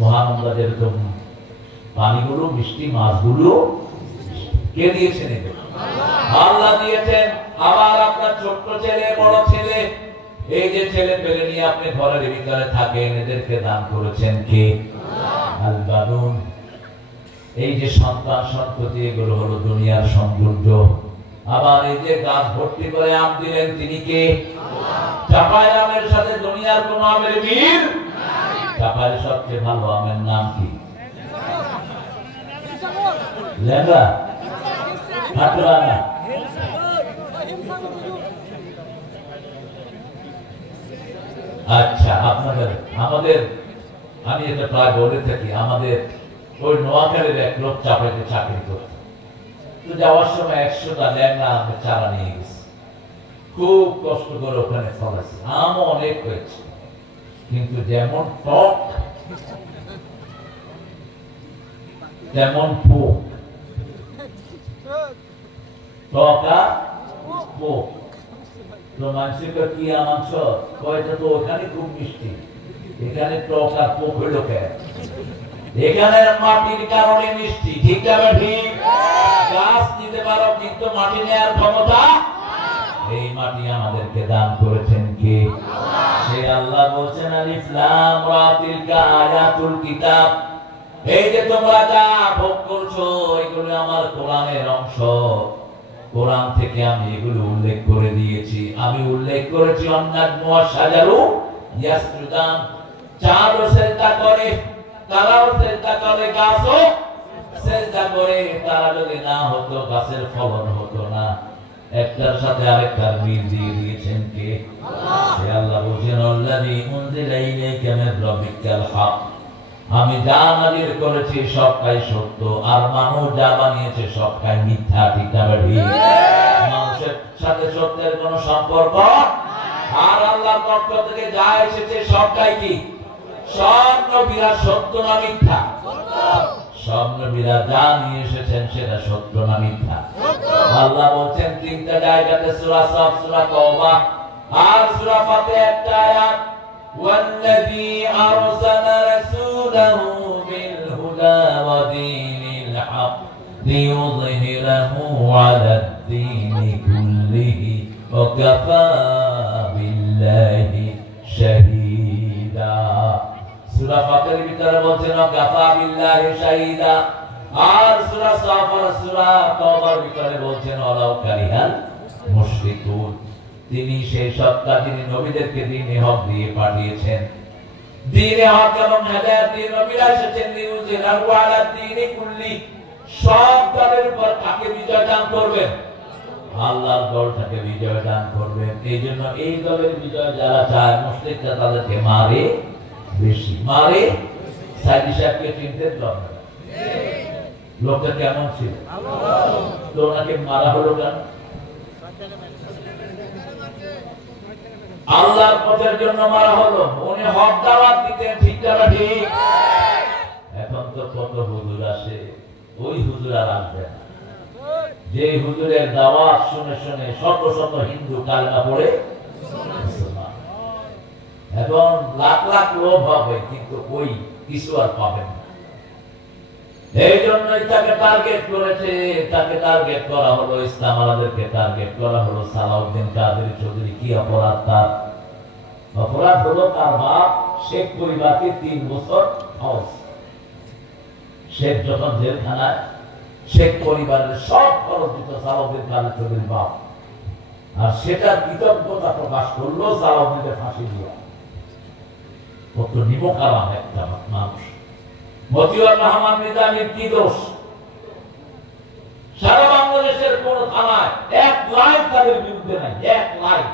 মহানন্দা যেরকম পানিগুলো মিষ্টি, মাছগুলো কে দিয়েছেন? এগুলো আল্লাহ দিয়েছেন। আবার আপনার ছোট্ট ছেলে, বড় ছেলে, এই যে ছেলে পেলে নিয়ে আপনি ঘরের ভিতরে থাকেন, এদেরকে দান করেছেন কে? আল বানুন। এই যে সন্তান সন্ততি, এগুলো হলো দুনিয়ার সৌন্দর্য। আবার এই যে গাছ ভর্তি করে আম দিলেন, তিনি কে? চাপায় আমের সাথে দুনিয়ার কোন আমের মিল? চাপায়ের সবচেয়ে ভালো আমের নাম কি? লেঙ্গা, কাটরানা। আচ্ছা, আপনাদের আমাদের আমি এটা প্রায় বলে থাকি, আমাদের ওই নোয়াখালীর এক লোক চাপাইতে চাকরি করত। তো যাওয়ার সময় 100টা ল্যাংড়া আমের চারা নিয়ে গেছে। খুব কষ্ট করে ওখানে ফলাইছে, আমও অনেক হয়েছে, কিন্তু যেমন টক তেমন পোক। টক আর পোক। তো মানুষের কি মাংস কয়টা, তো ওখানে খুব মিষ্টি, এখানে টক আর পোক হইল কেন? এখানে মাটির কারণে মিষ্টি। ঠিক যাবে ঠিক? গাছ নিতে পারো, কিন্তু মাটি নেওয়ার ক্ষমতা। এই মাটি আমাদেরকে দান করেছেন কে? সে আল্লাহ বলছেন, আলিফ লাম রা তিলকা আয়াতুল কিতাব। এই যে তোমরা যা ভোগ করছো, এগুলো আমার কোরআনের অংশ। কোরআন থেকে আমি এগুলো উল্লেখ করে দিয়েছি। আমি উল্লেখ করেছি অন্নাজমু ওয়াশজারু ইয়াসজুদান, চাঁদও সিজদা করে, তারাও সিজদা করে, গাছও সিজদা করে। তারা যদি না হতো, গাছের ফলন হতো না। একটার সাথে আরেকটার মিল দিয়ে দিয়েছেন কে? সে আল্লাহ বলেন, আল্লাযী উনজিলা ইলাইকা মির রাব্বিকাল হক। আমি যা নাযিল করেছি সবটাই সত্য, আর মানুষ যা বানিয়েছে সবটাই মিথ্যা। ঠিক না ঠিক? মানুষের সাথে সত্যের কোনো সম্পর্ক, আর আল্লাহর পক্ষ থেকে যা এসেছে সবটাই কি? সব নবীরা সত্য না মিথ্যা? সব নবীরা যা নিয়ে এসেছেন সেটা সত্য না মিথ্যা? আল্লাহ বলছেন তিনটা জায়গাতে, সূরা সাফ, সূরা তাওবা আর সূরা ফাতিহা একটা আয়াত, ওয়াল্লাযী আরসালা রাসূলাহু বিল হুদা ওয়া দীনিল হক লিইয়ুযহিরাহু আলাদ দীনি কুল্লিহি ওয়া কাফা বিল্লাহি শাহীদা। সূরা ফাতিহার ভিতরে বলছেন কাফা বিল্লাহি শাহীদা, আর সূরা সাফ আর সূরা তাওবার ভিতরে বলছেন ওয়ালাউ কারিহাল মুশরিকুন। তিনি সেই সত্তা, যিনি নবীদেরকে দ্বীনে হক দিয়ে পাঠিয়েছেন। দ্বীনে হক এবং হেদায়েত দিয়ে নবীরা এসেছেন, লিইয়ুযহিরাহু আলা দীনি কুল্লি। সব দলের উপর কাকে বিজয় দান করবেন? আল্লাহর দলটাকে বিজয় দান করবেন। এই জন্য এই দলের বিজয় যারা চায়, মুশরিকরা তাদেরকে মারে বেশি, মারে। সাইদি সাহেবকে চিনতেন তো আপনারা? লোকটা কেমন ছিল? তো ওনাকে মারা হলো কেন? আল্লাহর পথের জন্য মারা হলো। উনি হক দাওয়াত দিতেন। ঠিক না ঠিক? এখন তো কত হুজুর আসে, ওই হুজুর আর আসবে না। যে হুজুরের দাওয়াত শুনে শুনে শত শত হিন্দু কালেমা পড়ে মুসলমান। এখন লাখ লাখ লোভ হবে, কিন্তু ওই কিছু আর পাবেন না। এই জন্যই তাকে টার্গেট করেছে, তাকে টার্গেট করা হলো। ইসলাম আমাদেরকে টার্গেট করা হলো। সালাউদ্দিন কাদের চৌধুরী কি অপরাধ? তার অপরাধ হলো তার বাপ শেখ পরিবারকে 3 বছর হাউস। শেখ যখন জেলখানায়, শেখ পরিবারের সব খরচ দিত সালাউদ্দিন কাদের চৌধুরীর বাপ, আর সেটার কৃতজ্ঞতা প্রকাশ করলো সালাউদ্দিনের ফাঁসি দিয়া। কত নিমকারাম একটা মানুষ। মতিউর রহমান নিজামীর কি দোষ? সারা বাংলাদেশের কোন থানায় 1 লাইন তাদের বিরুদ্ধে নাই, 1 লাইন।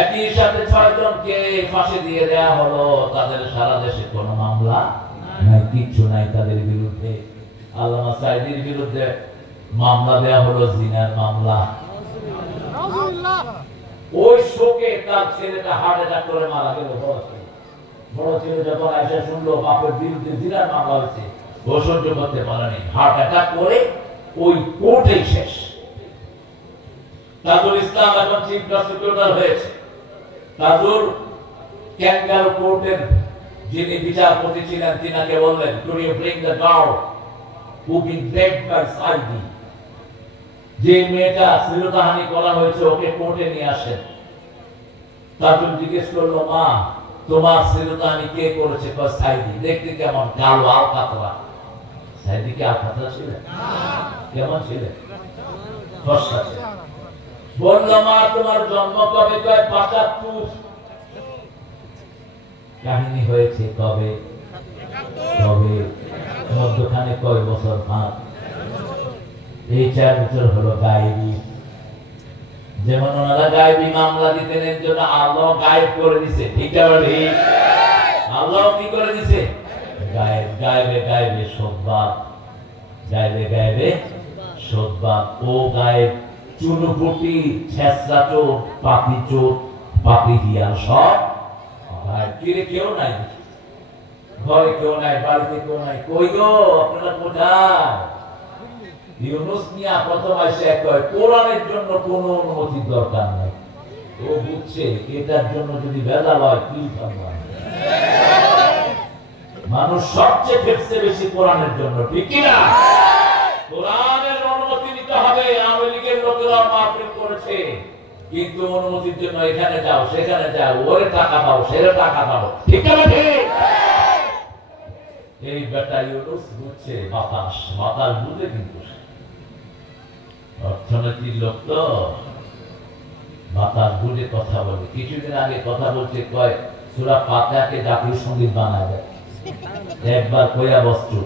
একই সাথে 6 জনকে ফাঁসি দিয়ে দেয়া হলো। তাদের সারা দেশে কোনো মামলা নাই, কিচ্ছু নাই তাদের বিরুদ্ধে। আল্লামা সাঈদীর বিরুদ্ধে মামলা দেয়া হলো, জিনার মামলা। ওই শোকে তার ছেলেটা হার্ট অ্যাটাক করে মারা গেল। বড় ছেলে যখন এসে শুনলো বাপের বিরুদ্ধে জিনার মামলা হয়েছে, ও সহ্য করতে পারেনি, হার্ট অ্যাটাক করে ওই কোর্টেই শেষ। তাজুল ইসলাম এখন চিফ প্রসিকিউটর হয়েছে। তাজুল ক্যাঙ্গারু কোর্টের যিনি বিচারপতি ছিলেন তিনাকে বললেন, "Could you bring the girl who been raped by Saidi?" যে মেয়েটা শ্লীলতাহানি করা হয়েছে ওকে কোর্টে নিয়ে আসেন। তাজুল জিজ্ঞেস করলো, "মা, তোমার শ্লীলতাহানি কে করেছে?" সাইদি। দেখতে কেমন? কালো, আল পাতলা। সাইদি কি আল পাতলা ছিলেন? কেমন ছিলেন? ফর্সা ছিলেন। বললো, "মা, তোমার জন্ম কবে?" ৭৫। কাহিনী হয়েছে কবে? কবে? মধ্যখানে কয় বছর ভাগ? এই 4 বছর হলো গায়েবী। যেমন ওনারা গায়েবী মামলা দিতেন, এর জন্য আল্লাহ গায়েব করে দিছে। ঠিক আছে? আল্লাহ কি করে দিছে? গায়েব। গায়েবে গায়েবে শোধবাদ, গায়েবে গায়েবে শোধবাদ। ও গায়েব চুনুপুটি, ছেঁচড়া চোর, পাতি চোর, পাতি হিয়াল সব গায়েব। কিরে কেউ নাই, ঘরে কেউ নাই, বাড়িতে কেউ নাই। কই গো আপনারা কোথায়? ইউনুস মিয়া প্রথম এসে কয় কোরআনের জন্য কোনো অনুমতির দরকার নাই। ও বুঝছে এটার জন্য যদি ভেজাল হয় কি করবে। মানুষ সবচেয়ে ফেসে বেশি কোরআনের জন্য, ঠিক কি না? কোরআনের অনুমতি নিতে হবে। আওয়ামী লীগের লোকেরা মাহফিল করেছে, কিন্তু অনুমতির জন্য এখানে যাও, সেখানে যাও, ওরে টাকা দাও, সেরে টাকা দাও, ঠিক না? ঠিক। এই বেটা ইউনুস বুঝছে বাতাস, বাতাস বুঝে কিন্তু অর্থনীতির লোক তো বাতাস বুঝে কথা বলে। কিছুদিন আগে কথা বলছে, কয় সূরা ফাতিহাকে জাতীয় সঙ্গীত বানায় দেয়। একবার কইয়া বস্তু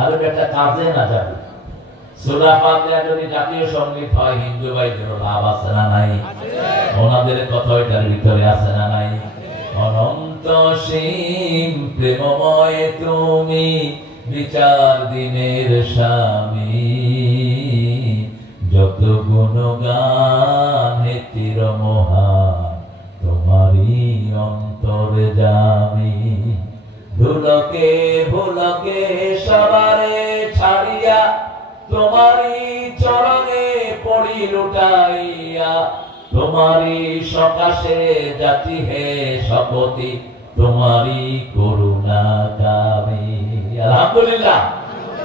আর বেটা কাজে না যাবে। সূরা ফাতিহা যদি জাতীয় সঙ্গীত হয়, হিন্দু ভাইদের লাভ আছে না নাই? ওনাদের কথা এটার ভিতরে আছে না নাই? অনন্ত সীম প্রেমময় তুমি, বিচার দিনের স্বামী, যত গুণগান হেতির মহান, তোমারই অন্তরে জামি। ধুলকে ভুলকে সবারে ছাড়িয়া, তোমারই চরণে পড়ি লুটাইয়া, তোমারই সকাশে জাতি হে শপথি, তোমারই করুণা কামে। আলহামদুলিল্লাহ।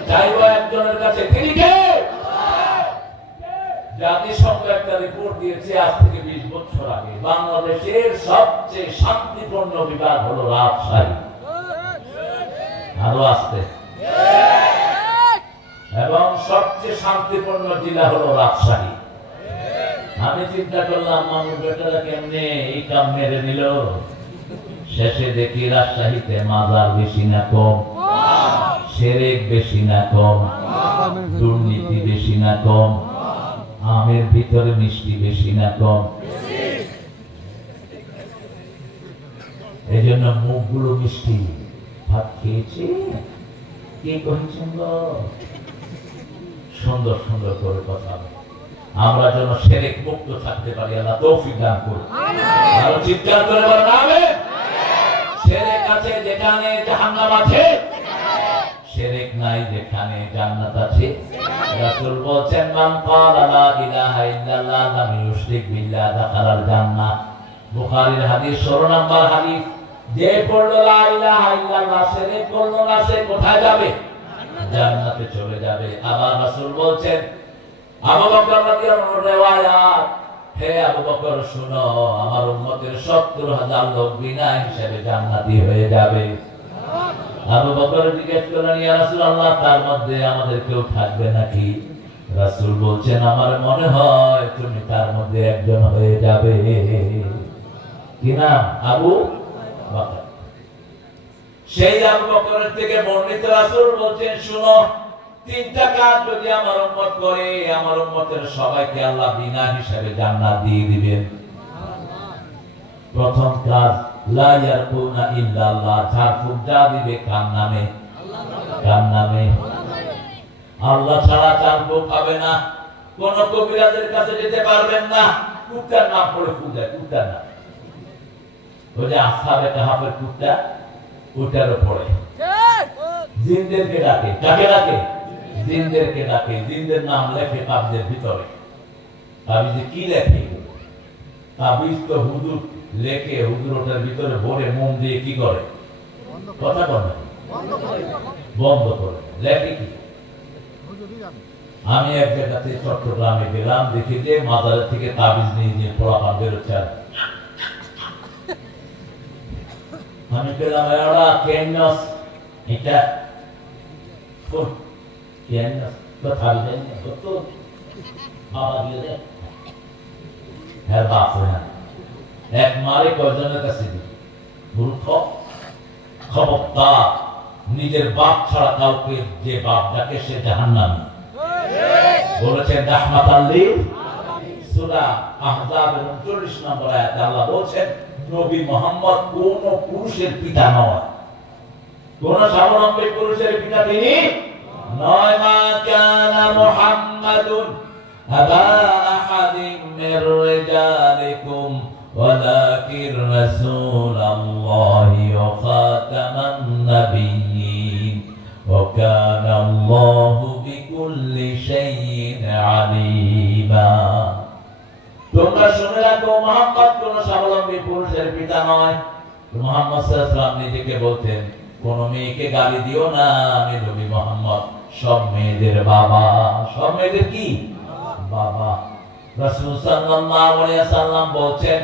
চাইব একজনের কাছে, তিনি কে? জাতিসংঘ একটা রিপোর্ট দিয়েছে আজ থেকে 20 বছর আগে, বাংলাদেশের সবচেয়ে শান্তিপূর্ণ বিভাগ হলো রাজশাহী। আরো আসতে। এবং সবচেয়ে শান্তিপূর্ণ জেলা হলো রাজশাহী। আমি চিন্তা করলাম মানুষ বেটারা কেমনে এই কাম মেরে নিল। শেষে দেখি রাজশাহীতে মাজার বেশি না কম, শিরক বেশি না কম, দুর্নীতি বেশি না কম, আমের ভিতরে মিষ্টি বেশি না কম। এই জন্য মুখগুলো মিষ্টি। ভাত খেয়েছে কে করেছেন? সুন্দর সুন্দর করে কথা। আমরা যেন শিরক মুক্ত থাকতে পারি, আল্লাহ তৌফিক দান করুন। আরো চিৎকার করে বলেন আমিন। শিরক আছে যেখানে জাহান্নাম আছে, শিরক নাই যেখানে জান্নাত আছে। রাসূল বলেন, মান ক্বালা লা ইলাহা ইল্লাল্লাহ লাম ইউশরিক বিল্লাহ দাখালাল জান্নাহ। বুখারীর হাদিস 16 নম্বর হাদিস। যে পড়লো লা ইলাহা ইল্লাল্লাহ, শিরক করলো না, সে কোথায় যাবে? জান্নাতে চলে যাবে। আবার রাসূল বলেন, আবু বকর রাদিয়াল্লাহু আনহু রিওয়ায়াত, হে আবু বকর শুনো, আমার উম্মতের ৭০,০০০ লোক বিনা হিসাবে জান্নাতি হয়ে যাবে। আবু বকর জিজ্ঞেস করলেন, ইয়া রাসূলুল্লাহ, তার মধ্যে আমাদের কেউ থাকবে নাকি? রাসূল বলছেন, আমার মনে হয় তুমি তার মধ্যে একজন হয়ে যাবে। কি নাম? আবু বকর। সেই আবু বকরের থেকে বর্ণিত, রাসূল বলছেন, শুনো, 3টা কাজ যদি আমার উম্মত করে, আমার উম্মতের সবাইকে আল্লাহ বিনা হিসাবে জান্নাত দিয়ে দিবেন। প্রথম কাজ লা ইয়ারকুনা ইল্লাল্লাহ, ঝাড় ফুঁক যা দিবে কার নামে? কার নামে? আল্লাহ ছাড়া ঝাড় ফুঁক হবে না। কোন কবিরাজের কাছে যেতে পারবেন না, কুত্তার নাম পড়ে ফুঁক দেয়, কুত্তার নাম। ওই যে আসহাবে কাহাফের কুত্তা, ওটারও পড়ে। জিনদেরকে ডাকে, কাকে ডাকে? জিনদেরকে ডাকে। জিনদের নাম লেখে তাবিজের ভিতরে। তাবিজে কি লেখে? তাবিজ তো হুজুর লেখে, হুজুর ওটার ভিতরে ভরে মোম দিয়ে কি করে? কথা বলে বন্ধ করে লেখে কি? আমি এক জায়গাতে চট্টগ্রামে গেলাম, দেখি যে মাজারের থেকে তাবিজ নিয়ে যে পোড়াপান বেরোচ্ছে। আমি পেলাম এরা ক্যানভাস, এটা ক্যানভাস তো তাবিজ নেই, কত বাবা দিয়ে দেয়। হ্যাঁ বাপ, হ্যাঁ এক মারে কয়জনের কাছে দিই? মূর্খ, খবরদার, নিজের বাপ ছাড়া কাউকে যে বাপ ডাকে সে জাহান্নামী। বলেছেন রাহমাতাল লিল সূরা আহজাবের 39 নম্বর আয়াতে আল্লাহ বলেছেন নবী মুহাম্মদ কোন পুরুষের পিতা নয়, কোন স্বাবলম্বী পুরুষের পিতা তিনি নয়। মা কানা মুহাম্মাদুন আবা আহাদিন মির রিজালিকুম ওয়ালাকিন রাসূলুল্লাহি ওয়া খাতামান নাবিয়্যিন ওয়া কানা আল্লাহু বিকুল্লি শাইইন আলিমা। তোমরা শুনে রাখো, মুহাম্মদ কোন স্বাবলম্বী পুরুষের পিতা নয়। মুহাম্মদ সাল্লাল্লাহু আলাইহি ওয়াসাল্লাম নিজেকে বলতেন, কোন মেয়েকে গালি দিও না, আমি নবী মুহাম্মদ সব মেয়েদের বাবা। সব মেয়েদের কি বাবা? রাসূল সাল্লাল্লাহু আলাইহি ওয়াসাল্লাম বলেন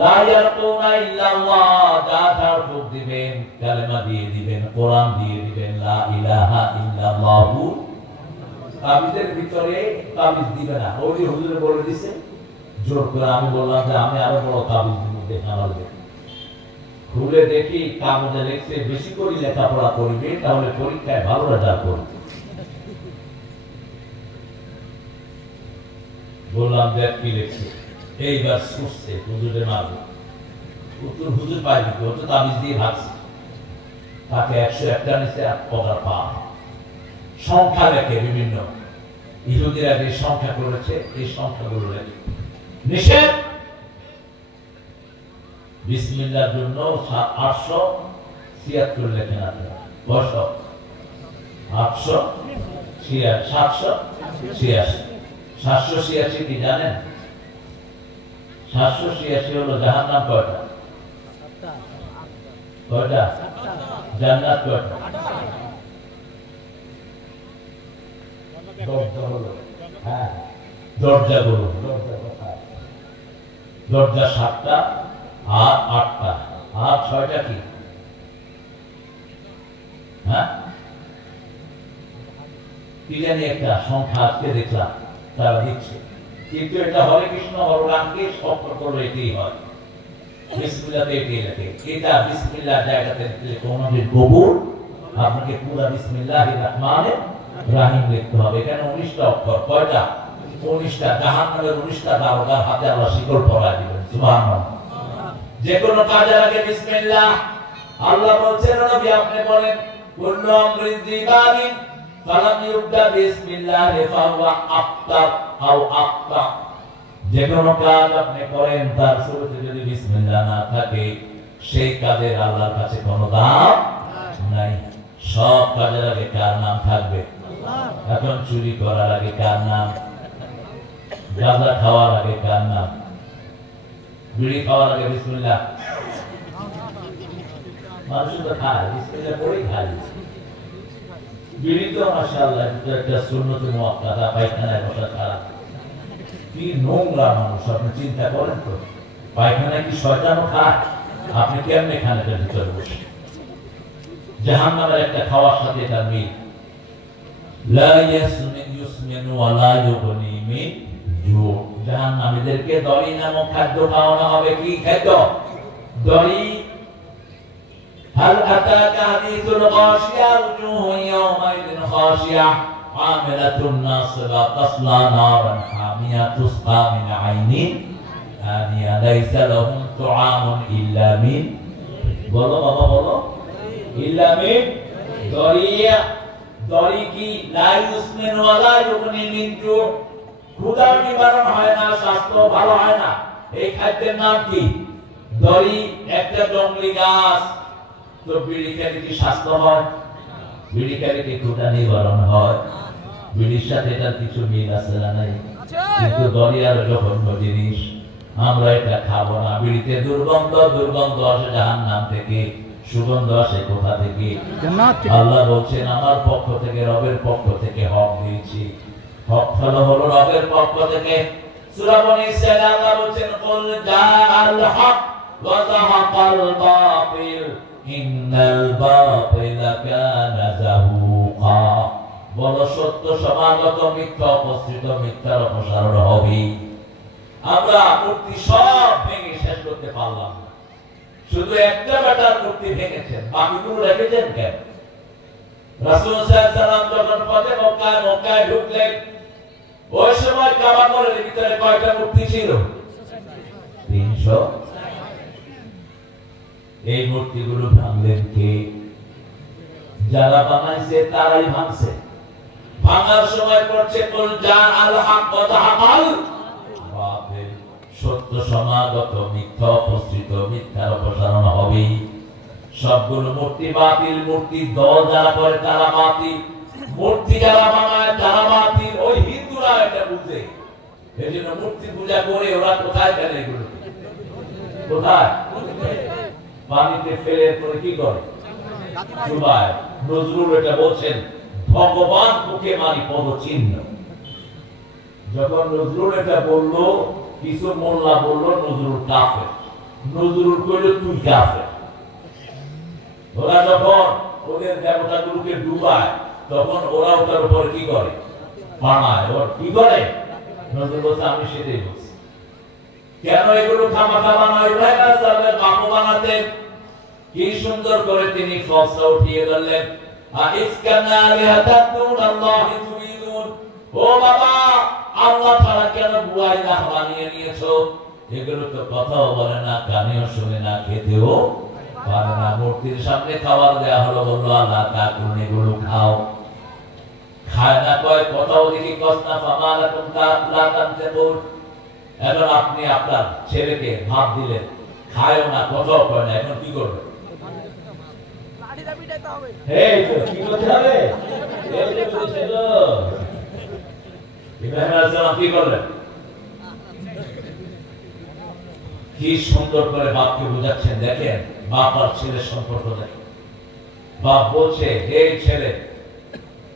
লা ইয়ারকুনা ইল্লাল্লাহ, যা ঝাড় ফুঁক দিবেন, কালেমা দিয়ে দিবেন, কোরআন দিয়ে দিবেন, লা ইলাহা ইল্লাল্লাহু। তাবিজের ভিতরে তাবিজ দিবে না, ওই হুজুরে বলে দিছে জোর করে। আমি বললাম যে আমি আরো বড় তাবিজ দিব, দেখা লাগবে। খুলে দেখি কাগজে লিখছে বেশি করে লেখাপড়া করবে, তাহলে পরীক্ষায় ভালো রেজাল্ট করবে। বললাম দেখ কি লিখছে। এইবার সুস্থে হুজুরে মারবে, উত্তর হুজুর পাইবে, ও তো তাবিজ দিয়ে ভাগছে। তাকে 101টা নিচে পকার পা সংখ্যা লেখে, বিভিন্ন ইহুদিরা যে সংখ্যা করেছে এই সংখ্যাগুলো লেখে। নিষেধ। বিসমিল্লাহর জন্য 876 লেখেন আপনারা। 786 786 কি জানেন? 786 হলো জাহান্নাম কয়টা? কয়টা? জান্নাত কয়টা? হ্যাঁ, দরজাগুলো, দরজা 7টা আর 8টা আর 6টা কি? হ্যাঁ, কি জানি একটা সংখ্যা আজকে দেখলাম তারা দিচ্ছে, কিন্তু এটা হরে কৃষ্ণ হররামকে স্পষ্ট করে এটাই হয়। বিসমিল্লাহতে এটাই লেখে। এটা বিসমিল্লাহ জায়গাতে কোনদিন কবুল, আপনাকে পুরো বিসমিল্লাহির রহমানির রহিম লিখতে হবে। এখানে 19টা অক্ষর। কয়টা? 19টা। জাহান্নামের 19টা দারোগার হাতে আল্লাহ শিকল পরায় দিবেন। সুবহানাল্লাহ। যে কোনো কাজের আগে বিসমিল্লাহ। আল্লাহ বলছেন নবী আপনি বলেন কুল্লু আমরিন যিবালিন ফালাম ইউবদা বিসমিল্লাহি ফাহুয়া আফতার আও আফতা। যে কোনো কাজ আপনি করেন তার শুরুতে যদি বিসমিল্লাহ না থাকে সেই কাজের আল্লাহর কাছে কোনো দাম নাই। সব কাজের আগে কার নাম থাকবে? এখন চুরি করার আগে কার নাম? গাঁজা খাওয়ার আগে কার নাম? বিড়ি খাওয়ার আগে বিসমিল্লাহ। মানুষ তো খায়, বিসমিল্লাহ পড়েই খায়। বিড়ি তো মাশাআল্লাহ একটা সুন্নত মুআক্কাদা, পায়খানায় বসা ছাড়া। কি নোংরা মানুষ, আপনি চিন্তা করেন তো। পায়খানায় কি শয়তানও খায়? আপনি কেমনে খান এটার ভিতরে বসে? জাহান্নামের একটা খাওয়ার সাথে তার মিল। লা ইউসমিনু ওয়া লা ইউগনি মিন জু। জাহান্নামীদেরকে দড়ি নামক খাদ্য খাওয়ানো হবে। কি খাদ্য? দড়ি। হাল আতাকা হাদিসুল গাশিয়া উজুহু ইয়াওমাইদিন খাশিয়া আমিলাতুন নাসিবা তাসলা নারান হামিয়া তুসকা মিন আইনিন আনিয়া লাইসা লাহুম তুআমুন ইল্লা মিন, বলো বাবা বলো, ইল্লা মিন দরিয়া। দরি কি? লা ইউসমিন ওয়ালা ইউগনি মিন জু, ক্ষুধার নিবারণ হয় না, স্বাস্থ্য ভালো হয় না। এই খাদ্যের নাম কি? দরি। একটা জংলি গাছ। তো বিড়ি খেলে কি স্বাস্থ্য হয়? বিড়ি খেলে কি ক্ষুধা নিবারণ হয়? বিড়ির সাথে এটার কিছু মিল আছে না নাই? কিন্তু দরি আর জঘন্য জিনিস, আমরা এটা খাবো না। বিড়িতে দুর্গন্ধ, দুর্গন্ধ আসে জাহান্নাম থেকে। সুগন্ধ আসে কোথা থেকে? আল্লাহ বলছেন আমার পক্ষ থেকে, রবের পক্ষ থেকে হক দিয়েছি। হক হলো রবের পক্ষ থেকে। সূরা বনী ইসরাঈল আল্লাহ বলছেন কুল জাআল হক ওয়া যাহাকাল বাতিল ইন্নাল বাতিলা কানা যাহুকা। বলো সত্য সমাগত, মিথ্যা উপস্থিত, মিথ্যার অপসারণ হবে। আমরা মূর্তি সব ভেঙে শেষ করতে পারলাম না, শুধু একটা বেটার মূর্তি ভেঙেছেন, বাকিগুলো রেখেছেন কেন? রাসূল সাল্লাল্লাহু আলাইহি ওয়াসাল্লাম যখন ফতে মক্কায় ঢুকলেন, ওই সময় কাবা ঘরের ভিতরে কয়টা মূর্তি ছিল? 300। এই মূর্তিগুলো ভাঙলেন কে? যারা বানাইছে তারাই ভাঙছে। ভাঙার সময় করছে কুল জাআল হক ওয়া যাহাকাল বাতিল, সত্য সমাগত, মিথ্যা উপস্থিত, মিথ্যার অপসারণ হবে। সবগুলো মূর্তি বাতিল। মূর্তি দল যারা করে তারা বাতিল, মূর্তি যারা বানায় তারা বাতিল। ওই হিন্দুরা এটা বুঝে, এজন্য মূর্তি পূজা করে ওরা কোথায় ফেলে? এগুলো কোথায়? পানিতে ফেলে পরে কি করে? চুবায়। নজরুল এটা বলছেন, ভগবান মুখে মারি পদচিহ্ন। যখন নজরুল এটা বললো, কিছু মোল্লা বললো নজরুল কাফের। নজরুল কইল তুই কাফের। ওরা যখন ওদের দেবতাগুলোকে ডুবায়, তখন ওরা ওটার উপর কি করে? বানায়। ওর কি করে? নজরুল বলছে আমি সেটাই বলছি। কেন এগুলো খামাখা বানায়? ইব্রাহিম আলাইহিস সালামের বাবু বানাতেন, কি সুন্দর করে তিনি ফসল উঠিয়ে ধরলেন। আইসকানা লিহাতাতুনাল্লাহি তুরিদুন, ও বাবা আল্লাহ ছাড়া কেন বুয়াই না বানিয়ে নিয়েছো? এগুলো তো কথাও বলে না, কানেও শুনে না, খেতেও পারে না। মূর্তির সামনে খাবার দেয়া হলো, বললো আল্লাহ তাকুন, এগুলো খাও। খায় না, কয় কথাও দেখি কসনা ফামালাকুম লা তানতাকুন। এখন আপনি আপনার ছেলেকে ভাত দিলেন, খায়ও না, কথাও কয় না, এখন কি করবে? এই তো কি করতে হবে? ইব্রাহিম আলাইহিস সালাম কি করলেন? কি সুন্দর করে বাপকে বুঝাচ্ছেন। দেখেন বাপ আর ছেলের সম্পর্ক দেখেন। বাপ বলছে, হে ছেলে,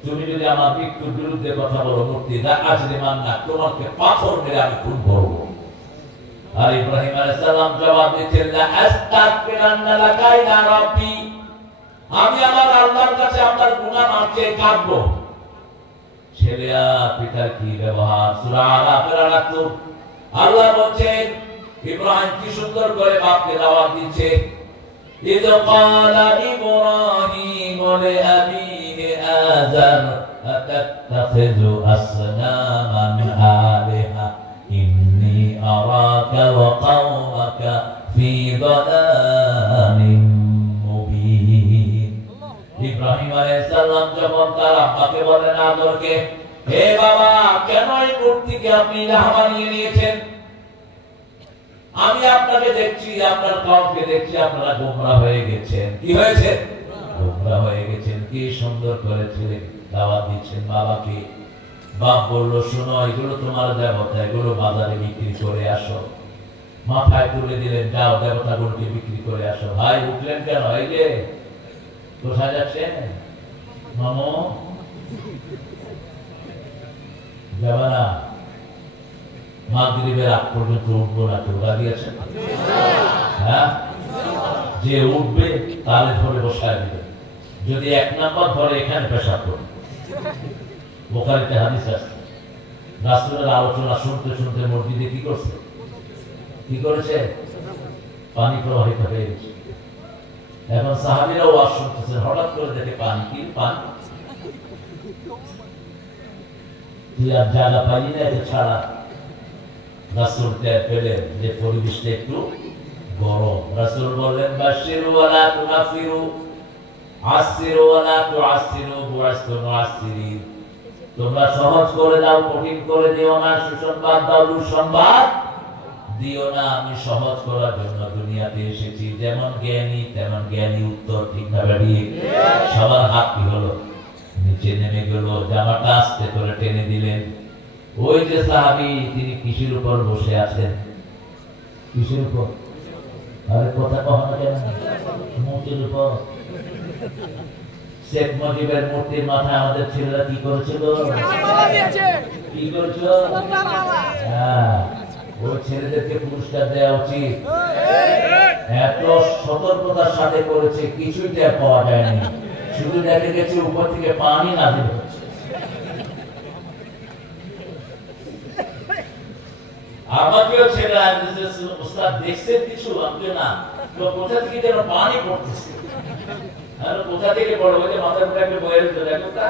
তুমি যদি আমার মৃত্যুর বিরুদ্ধে কথা বলো, মূর্তি দা আজরে মান্না, তোমাকে পাথর মেরে আমি খুন করব। আর ইব্রাহিম আলাইহিস সালাম জবাব দিচ্ছেন, লা আস্তাগফিরান্না লাকা ইয়া রাব্বি, আমি আমার আল্লাহর কাছে আপনার গুনাহ মাফ চেয়ে কাঁদবো। ছেলে আর পিতার কি ব্যবহার! সূরা আরাফের আয়াত আল্লাহ বলেন, ইব্রাহিম কি সুন্দর করে বাপকে দাওয়াত দিচ্ছে। ইদ ক্বালা ইব্রাহিম লিআবিহি আযার আতাত্তাখিযু আসনামান আলিহা ইন্নী আরাকা ওয়া কওমাকা ফি দালালিন মুবিন। ইব্রাহিম আলাইহিস সালাম যখন তার আব্বাকে বলেন আদরকে, হে বাবা, কেন এই মূর্তিকে আপনি ইলাহ বানিয়ে নিয়েছেন? আমি আপনাকে দেখছি, আপনার কওমকে দেখছি, আপনারা গোমরা হয়ে গেছেন। কি হয়েছে? গোমরা হয়ে গেছেন। কি সুন্দর করে ছেলে দাওয়াত দিচ্ছেন বাবাকে। বাপ বলল, শোনো, এগুলো তোমার দেবতা, এগুলো বাজারে বিক্রি করে আসো। মাথায় তুলে দিলেন, যাও দেবতাগুলোকে বিক্রি করে আসো। ভাই উঠলেন কেন? এই যে কোথায় যাচ্ছেন মামু? যাবা না? মাগরিবের আগ পর্যন্ত উঠবো না, কেউ লাগিয়েছেন? হ্যাঁ, যে উঠবে তাহলে ধরে বসায় দিবে। যদি এক নাম্বার ধরে এখানে পেশাব করে। বুখারীতে হাদিস আছে, রাসূলের আলোচনা শুনতে শুনতে মসজিদে কি করছে? কি করেছে? পানি প্রবাহিত হয়ে গেছে। এখন সাহাবীরা ওয়াজ শুনতেছেন, হঠাৎ করে দেখে পানি। কি পানি? তুই আর জায়গা পাইনি না, এটা ছাড়া। রাসূল টের পেলেন যে পরিবেশটা একটু গরম। রাসূল বললেন বাশিরু ওয়ালা তুনাফিরু, আসিরু ওয়ালা তুআসিরু, বুআসতু মুআসসিরিন। তোমরা সহজ করে দাও, কঠিন করে দিও না, সুসংবাদ দাও, দুঃসংবাদ দিও না। আমি সহজ করার জন্য দুনিয়াতে এসেছি। যেমন জ্ঞানী তেমন জ্ঞানী উত্তর, ঠিক না বেঠিক? সবার হাত কি হলো? নিচে নেমে গেল। জামাটা আস্তে করে টেনে দিলেন। ওই যে সাহাবী, তিনি কিসের উপর বসে আছেন? কিসের উপর? আরে কথা কখনো কেন? মূর্তির উপর। শেখ মুজিবের মূর্তির মাথায় আমাদের ছেলেরা কি করেছিল? কি করেছিল? ওই ছেলেদেরকে পুরস্কার দেওয়া উচিত। এত সতর্কতার সাথে করেছে, কিছুই টের পাওয়া যায়নি। শুধু দেখে গেছে উপর থেকে পানি নাজিল হচ্ছে। আমাকেও ছেলে উস্তাদ দেখছেন কিছু? আমি না, তো কোথা থেকে যেন পানি পড়তেছে। আর কোথা থেকে পড়ে? ওই যে মাথার উপরে একটা বইয়ের ভিতরে দেখো তা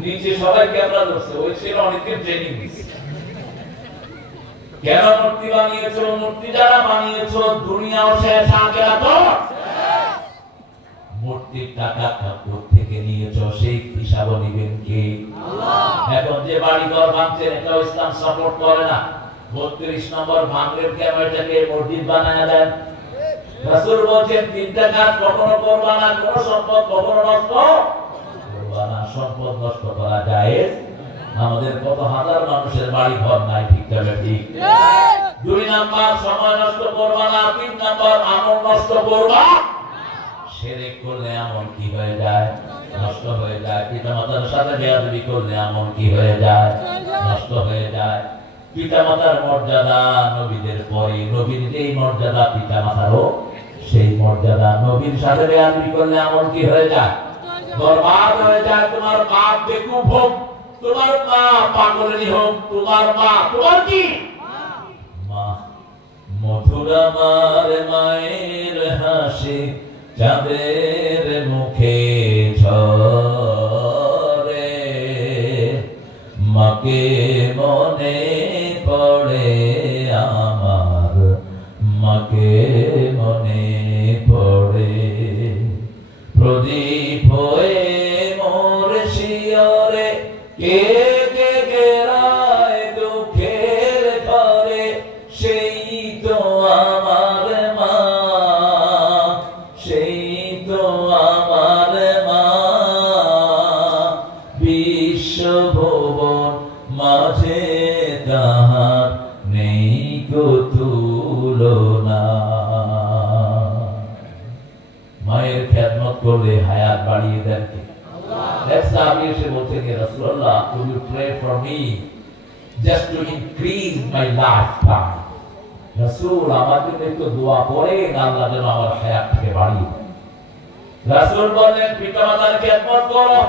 নিচে সবাই ক্যামেরা ধরছে। ওই ছেলে অনেকদিন ট্রেনিং দিচ্ছে। কেন মূর্তি বানিয়েছো? মূর্তি যারা বানিয়েছো দুনিয়াও শেষ, আখিরাতও মূর্তির টাকা থেকে নিয়েছো, সেই হিসাব নিবেন কে? আল্লাহ। এখন যে বাড়িঘর ভাঙছেন, এটা ইসলাম সাপোর্ট করে না। 32 নম্বর ভাঙলেন কেন? এটাকে মসজিদ বানায় দেন। রাসূল বলেন তিনটা কাজ কখনো করবা না। কোন সম্পদ কখনো নষ্ট করবা না। সম্পদ নষ্ট করা জায়েজ। আমাদের কত হাজার মানুষের বাড়ি ঘর নাই, ঠিক না ঠিক? 2 নাম্বার সময় নষ্ট করবা না। 3 নাম্বার আমল নষ্ট করবা। শিরক করলে আমল কি হয়ে যায়? নষ্ট হয়ে যায়। পিতামাতার সাথে বেয়াদবি করলে আমল কি হয়ে যায়? নষ্ট হয়ে যায়। পিতামাতার মর্যাদা নবীদের পরে, নবীর যেই মর্যাদা পিতামাতারও সেই মর্যাদা। নবীর সাথে বেয়াদবি করলে আমল কি হয়ে যায়? বরবাদ হয়ে যায়। তোমার বাপ বেকুব হোক, তোমার মা পাগলেরই হোক, তোমার মা তোমার কি মা। মধুর আমার মায়ের হাসি চাঁদের মুখে ঝরে, মাকে মনে পড়ে আমার, মাকে মনে পড়ে। প্রদীপ হয়ে মোর শিয়রে কে কে গেরায় দুঃখের ঘরে, সেই তো আমার মা, সেই তো আমার মা। বিশ্বভুবন মাঝে তাহার নেই কো তুলনা। মায়ের খেদমত করলে হায়াত বাড়িয়ে দেন কে? আল্লাহ। সাহাবী এসে বলতেন, ইয়া রাসূলুল্লাহ, could you pray for me just to increase my lifetime? রাসূল, আমার জন্য একটু দোয়া করেন, আল্লাহ যেন আমার হায়াতকে বাড়িয়ে দেন। রাসূল বললেন, পিতামাতার খেদমত করো,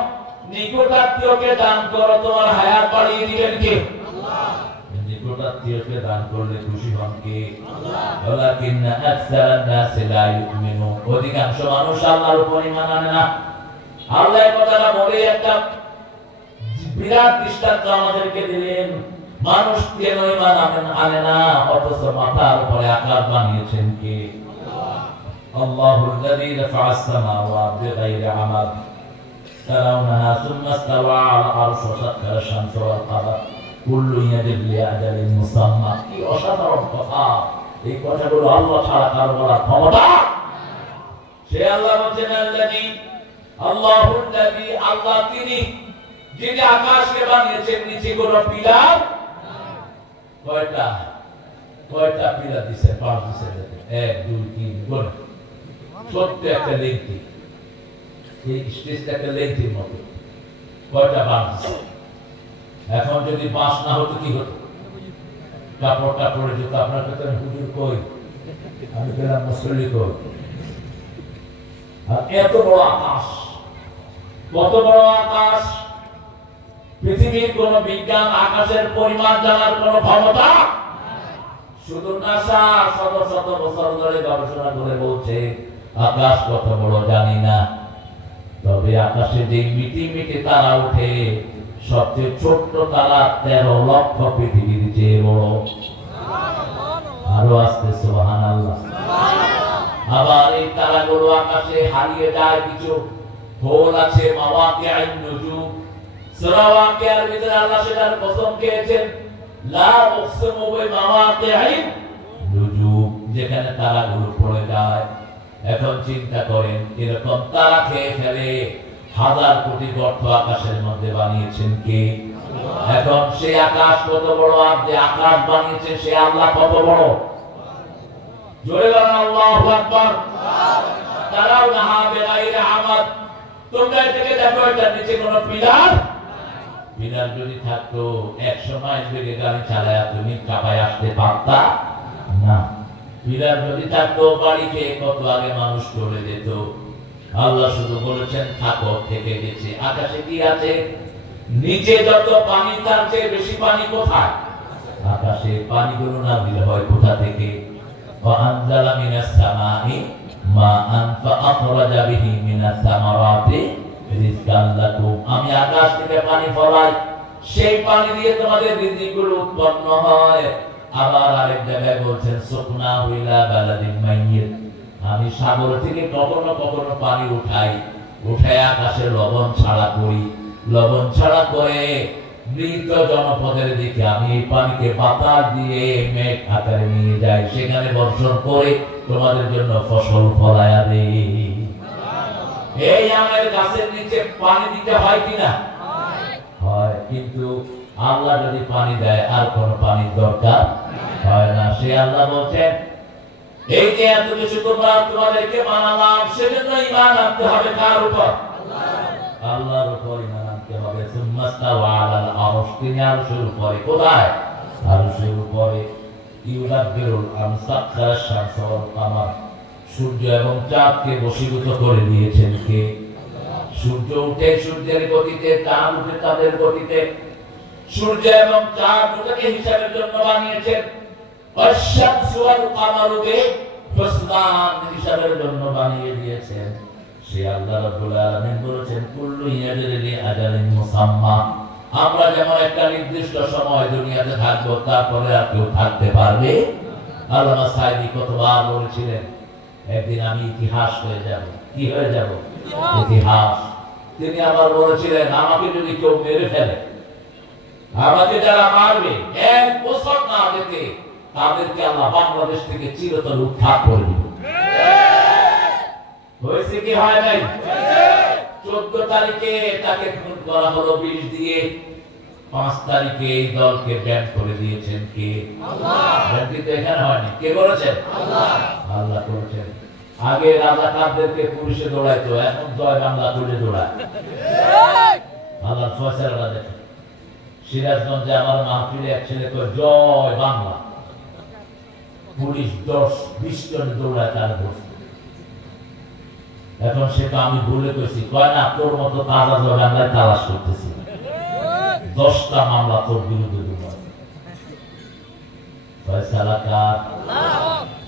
নিকটাত্মীয়কে দান করো, তোমার হায়াত বাড়িয়ে দিবেন কে? আল্লাহ। নিকটাত্মীয়কে দান করলে খুশি হন কে? আল্লাহ। ওয়ালাকিন্না আকসারান নাস লা ইউমিনুন, অধিকাংশ মানুষ আল্লাহর উপর ঈমান আনে না। আল্লাহ এই কথাটা বলে একটা বিরাট দৃষ্টান্ত আমাদেরকে দিলেন। মানুষ কেন ঈমান আনে না, অথচ মাথার উপরে আকাশ বানিয়েছেন কে? আল্লাহ। আল্লাহুল্লাযী রাফা'আস সামাওয়াতি বিগাইরি আমাদ তারাউনাহা সুম্মা ইসতাওয়া আলা আরশি ওয়া সাখখারা আশ-শামসা ওয়াল কামার কুল্লুন ইয়াজরি লিআজালিন মুসাম্মা। কি অসাধারণ কথা! এই কথাগুলো আল্লাহ ছাড়া কারো বলার ক্ষমতা। সে আল্লাহ বলেন, আল্লাহুল্লাযী, আল্লাহ তিনি, যিনি আকাশকে বানিয়েছেন, নিচে কোনো পিলার কয়টা? কয়টা পিলার দিছে? 5 দিছে। 1 2 3 গুণ ছোট্ট একটা লেংথি, এই স্টেজটা একটা লেংথির মতো। কয়টা বাঁশ দিছে? এখন যদি বাঁশ না হতো কি হতো? কাপড়টা পড়ে যেত। আপনার কাছে হুজুর কই, আমি পেলাম মুসল্লি কই। আর এত বড় আকাশ, কত বড় আকাশ! পৃথিবীর কোন বিজ্ঞান আকাশের পরিমাণ জানার কোন ক্ষমতা। শুধু নাসা শত শত বছর ধরে গবেষণা করে বলছে আকাশ কত বড় জানি না, তবে আকাশে যে মিটি মিটি তারা ওঠে, সবচেয়ে ছোট্ট তারা 13 লক্ষ পৃথিবীর চেয়ে বড়। আরো আসতে সুবহানাল্লাহ। আবার এই তারাগুলো আকাশে হারিয়ে যায়, কিছু হোল আছে, মাওয়াকিআন নুজুম। সূরা ওয়াকিয়ার ভিতরে আল্লাহ সেটার কসম খেয়েছেন, লা উকসিমু বিমাওয়াকিআন নুজুম, যেখানে তারাগুলো পড়ে যায়। এখন চিন্তা করেন, এরকম তারা খেয়ে ফেলে হাজার কোটি গর্ত আকাশের মধ্যে বানিয়েছেন কে? এখন সেই আকাশ কত বড়, আর যে আকাশ বানিয়েছে সে আল্লাহ কত বড়? জোরে বলেন আল্লাহু আকবার। তারাও নাহা বিগাইরি আমাদ, তোমরা এটাকে দেখো, এটার নিচে কোনো পিলার, পিলার যদি থাকতো 100 মাইল বেগে গাড়ি চালায়া তুমি চাপায় আসতে পারতা না। পিলার যদি থাকতো বাড়ি খেয়ে কত আগে মানুষ চলে যেত। আল্লাহ শুধু বলেছেন থাকো, থেকে গেছে। আকাশে কি আছে? নিচে যত পানি, তার চেয়ে বেশি পানি কোথায়? আকাশে। পানিগুলো নাযিল হয় কোথা থেকে? ওয়া আনজালা মিনাস সামাই মাআন ফাআখরাজা বিহি মিনাস সামারাতি রিজকান লাকুম। আমি আকাশ থেকে পানি ফলাই, সেই পানি দিয়ে তোমাদের রিজিকগুলো উৎপন্ন হয়। আবার আরেক জায়গায় বলছেন সুকনা ইলা বালাদিন মাইয়িত, আমি সাগর থেকে কখনো কখনো পানি উঠাই, উঠায় আকাশে লবণ ছাড়া করি, লবণ ছাড়া করে মৃত জনপদের দিকে আমি এই পানিকে বাতাস দিয়ে মেঘ আকারে নিয়ে যাই, সেখানে বর্ষণ করে তোমাদের জন্য ফসল ফলায়া দেই। এই আমের গাছের নিচে পানি দিতে হয় কিনা? হয়। কিন্তু আল্লাহ যদি পানি দেয় আর কোনো পানির দরকার হয় না। সে আল্লাহ বলছেন, এই যে এত কিছু তোমরা তোমাদেরকে বানালাম, সেজন্য ঈমান আনতে হবে কার উপর? আল্লাহর উপর ঈমান আনতে হবে। সুম্মাস্তাওয়া আলাল আরশ, তিনি আরশের উপরে। কোথায়? আরশের উপরে। ইউদাব্বিরুল আমর, সাখখারা শামস ওয়াল কামার, সূর্য এবং চাঁদকে বশীভূত করে দিয়েছেন কে? সূর্য উঠে সূর্যের গতিতে, চাঁদ উঠে চাঁদের গতিতে। সূর্য এবং চাঁদ দুটোকে হিসাবের জন্য বানিয়েছেন। আশ-শামসু ওয়াল কামারুকে হুসবান হিসাবের জন্য বানিয়ে দিয়েছেন। সে আল্লাহ রাব্বুল আলামিন বলেছেন, কুল্লু ইয়াজরি লি আজালিন মুসাম্মা। আমরা যেমন একটা নির্দিষ্ট সময় দুনিয়াতে থাকবো, তারপরে আর কেউ থাকতে পারবে। আল্লামা সাঈদী কতবার বলেছিলেন, একদিন আমি ইতিহাস হয়ে যাব। কি হয়ে যাব? ইতিহাস। তিনি আবার বলেছিলেন, আমাকে যদি কেউ মেরে ফেলে, আমাকে যারা মারবে, 1 বছর না যেতে তাদেরকে আল্লাহ বাংলাদেশ থেকে চিরতরে উদ্ধার করে দিবে। হয়েছে কি হয় নাই? 14 তারিখে তাকে খুন করা হলো বিষ দিয়ে। 5 তারিখে এই দলকে ব্যান করে দিয়েছেন কে? আল্লাহ। ব্যানটি তো এখানে হয়নি, কে করেছেন? আল্লাহ। আল্লাহ করেছেন। আগে রাজাকারদেরকে পুলিশে দৌড়াইতো, এখন জয় বাংলা তুলে দৌড়ায়। আল্লাহর ফয়সালাটা দেখেন। সিরাজগঞ্জে আমার মাহফিলে এক ছেলে কয় জয় বাংলা, পুলিশ 10-20 জন দৌড়ায় তার ধরছে। এখন সেটা আমি বলে কইছি, কয় না তোর মতো তাজা জয় বাংলায় তালাশ করতেছি, 10টা মামলা তোর বিরুদ্ধে দিলাম। ফয়সালা কার?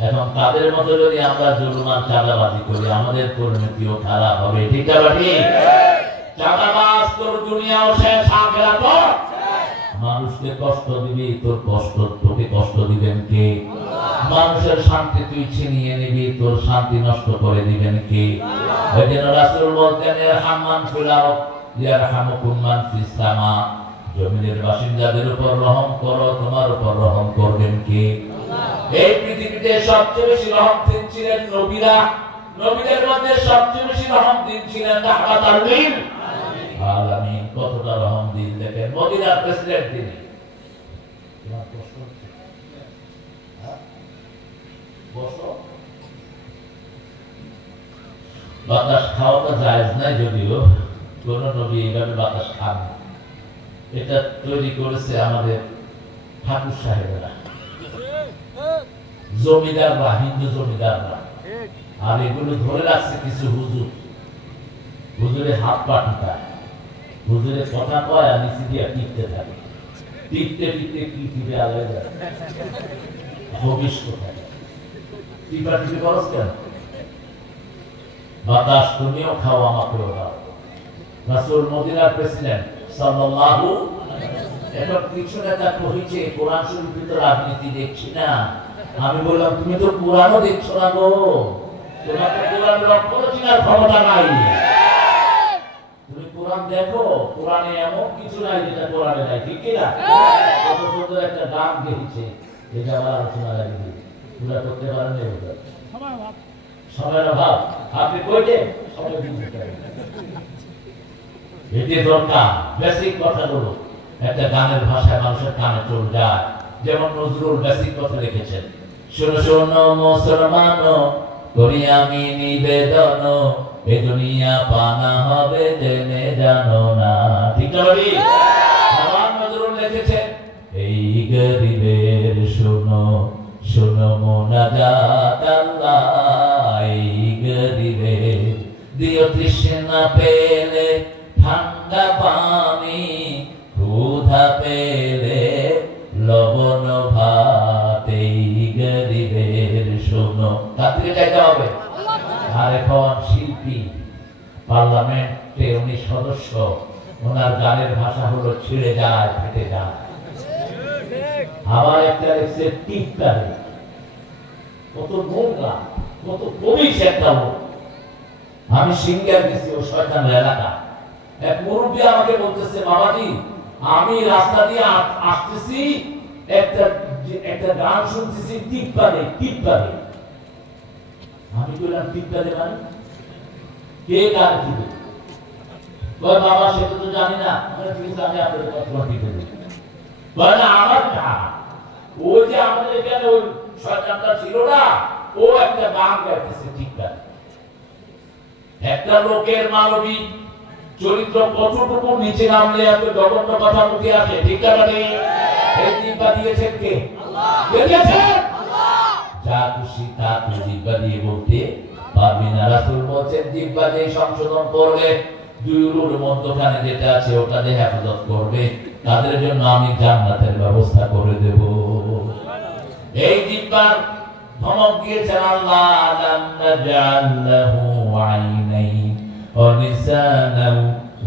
এখন তাদের মতো যদি আমরা জুলুমান চাঁদাবাজি করি, আমাদের পরিণতিও খারাপ হবে। ঠিক না ঠিক? চাঁদাবাজ তোর দুনিয়াও শেষ, আখিরাতও। মানুষকে কষ্ট দিবি, তোর কষ্ট তোকে কষ্ট দিবেন কে? মানুষের শান্তি তুই ছিনিয়ে নিবি, তোর শান্তি নষ্ট করে দিবেন কে? ওই জন্য রাসূল বলতেন, ইরহামান ফিল আরদ ইয়ারহামুকুম মান ফিস সামা। জমিনের বাসিন্দাদের উপর রহম করো, তোমার উপর রহম করবেন কে? এই পৃথিবীতে সবচেয়ে বেশি রহম ছিলেন নবীরা। নবীদের মধ্যে সবচেয়ে বেশি রহম ছিলেন রাহমাতুল লিল আলামিন। কতটা রহম দিন দেখেন, মদিনার প্রেসিডেন্ট তিনি। বাতাস খাওয়াটা জায়েজ নাই, যদিও কোন নবী এইভাবে বাতাস খান। এটা তৈরি করেছে আমাদের ঠাকুর সাহেবেরা, জমিদাররা, হিন্দু জমিদাররা। আর এগুলো ধরে রাখছে কিছু হুজুর। হুজুরে হাত পা টিপায়, হুজুরে কথা কয় আর নিচে দিয়ে টিপতে থাকে। টিপতে টিপতে কি টিপে আলাদা যায়, হবিস কোথায়? টিপা টিপে খরচ কেন? বাতাস তুমিও খাও, আমাকেও দাও। রাসূল মদিনার প্রেসিডেন্ট সাল্লাল্লাহু। এখন কিছু নেতা কইছে কোরআন শরীফে তো রাজনীতি দেখছি না, আমি বললাম তুমি তো কোরআনও দেখছো না গো, তোমার তো কোরআনের অক্ষর চেনার ক্ষমতা নাই। তুমি কোরআন দেখো, কোরআনে এমন কিছু নাই যেটা কোরআনে নাই, ঠিক কিনা? কত সুন্দর একটা গান গেয়েছে, এটা আবার আলোচনা লাগিয়ে পুরা করতে পারেন সময়ের অভাব। আপনি কইতে সময় দিতে এটি দরকার। বেসিক কথাগুলো একটা গানের ভাষায় মানুষের কানে চলে যায়। যেমন নজরুল বেসিক কথা লিখেছেন, শোনো শোনো মুসলমান করি আমি নিবেদন, এ দুনিয়া পানা হবে জেনে জানো না। ঠিক আছে? আবার নজরুল লিখেছেন, এই গরিবের শোনো শোনো মোনাজাত আল্লাহ, এই গরিবের দিও তৃষ্ণা পেলে ঠান্ডা পানি, ক্ষুধা পেলে লবণ ভাত, এই গরিবের শোনো। তার থেকে চাইতে হবে। আর এখন শিল্পী, পার্লামেন্টে উনি সদস্য, ওনার গানের ভাষা হলো ছিঁড়ে যায় ফেটে যায়। আবার একটা লিখছে টিপকারে, কত নোংরা কত কবিস একটা লোক। আমি সিঙ্গার গেছি ও শয়তানের এলাকা, এক মুরব্বী আমাকে বলতেছে, বাবাজি আমি রাস্তা দিয়ে আসতেছি, একটা গান শুনতেছি টিপকারে টিপকারে। আমি বললাম টিপকারে মানে কে গান দিবে? কয় বাবা সেটা তো জানি না। আমি আপনাদের কথা টিপে দিই। কয় না আমার না, ওই যে আমাদের এখানে ওই শয়তানটা ছিল না, ও একটা গান গাইতেছে টিপকারে। একটা লোকের মানবিক চরিত্র কতটুকু নিচে নামলে এত জঘন্য কথা মুখে আসে, ঠিক না? এই জিহ্বা দিয়েছেন কে? যা খুশি তা জিহ্বা দিয়ে বলতে পারবি না। রাসূল বলেছেন জিহ্বা দিয়ে সংশোধন করবে, দুই উরুর মধ্যখানে যেটা আছে ওটা দিয়ে হেফাজত করবে, তাদের জন্য আমি জান্নাতের ব্যবস্থা করে দেব। এই জিহ্বার ধমক দিয়েছেন আল্লাহ, আলাম নাজআল লাহু আইনাইন ওয়া লিসানান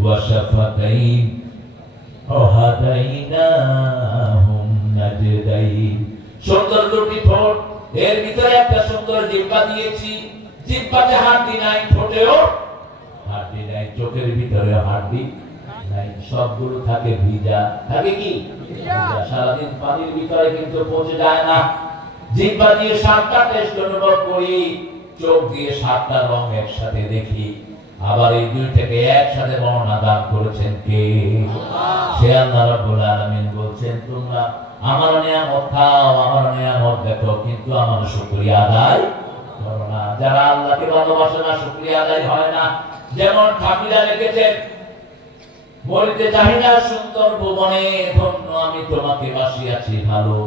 ওয়া শাফাতাইন ওয়া হাদাইনাহুম নাজদাইন। সুন্দর দুটি ঠোঁট, এর ভিতরে একটা সুন্দর জিহ্বা দিয়েছি। জিহ্বাতে হাড্ডি নাই, ঠোঁটেও হাড্ডি নাই, চোখের ভিতরে হাড্ডি নাই, সবগুলো থাকে ভিজা। থাকে কি? সারাদিন পানির ভিতরে কিন্তু পচে যায় না। জিহ্বা দিয়ে সাতটা টেস্ট অনুভব করি, চোখ দিয়ে সাতটা রং একসাথে দেখি। আবার এই দুইটাকে একসাথে বর্ণনা দান করেছেন কে? সে আল্লাহ রাব্বুল আলামিন বলছেন, তোমরা আমার নিয়ামত খাও, আমার নিয়ামত দেখো, কিন্তু আমার শুকরিয়া আদায় করো না। যারা আল্লাহকে ভালোবাসে না, শুকরিয়া আদায় হয় না। যেমন ঠাকুরা লিখেছেন, বলিতে চাহি না সুন্দর ভুবনে, ধন্য আমি তোমাকে বাসিয়াছি ভালো।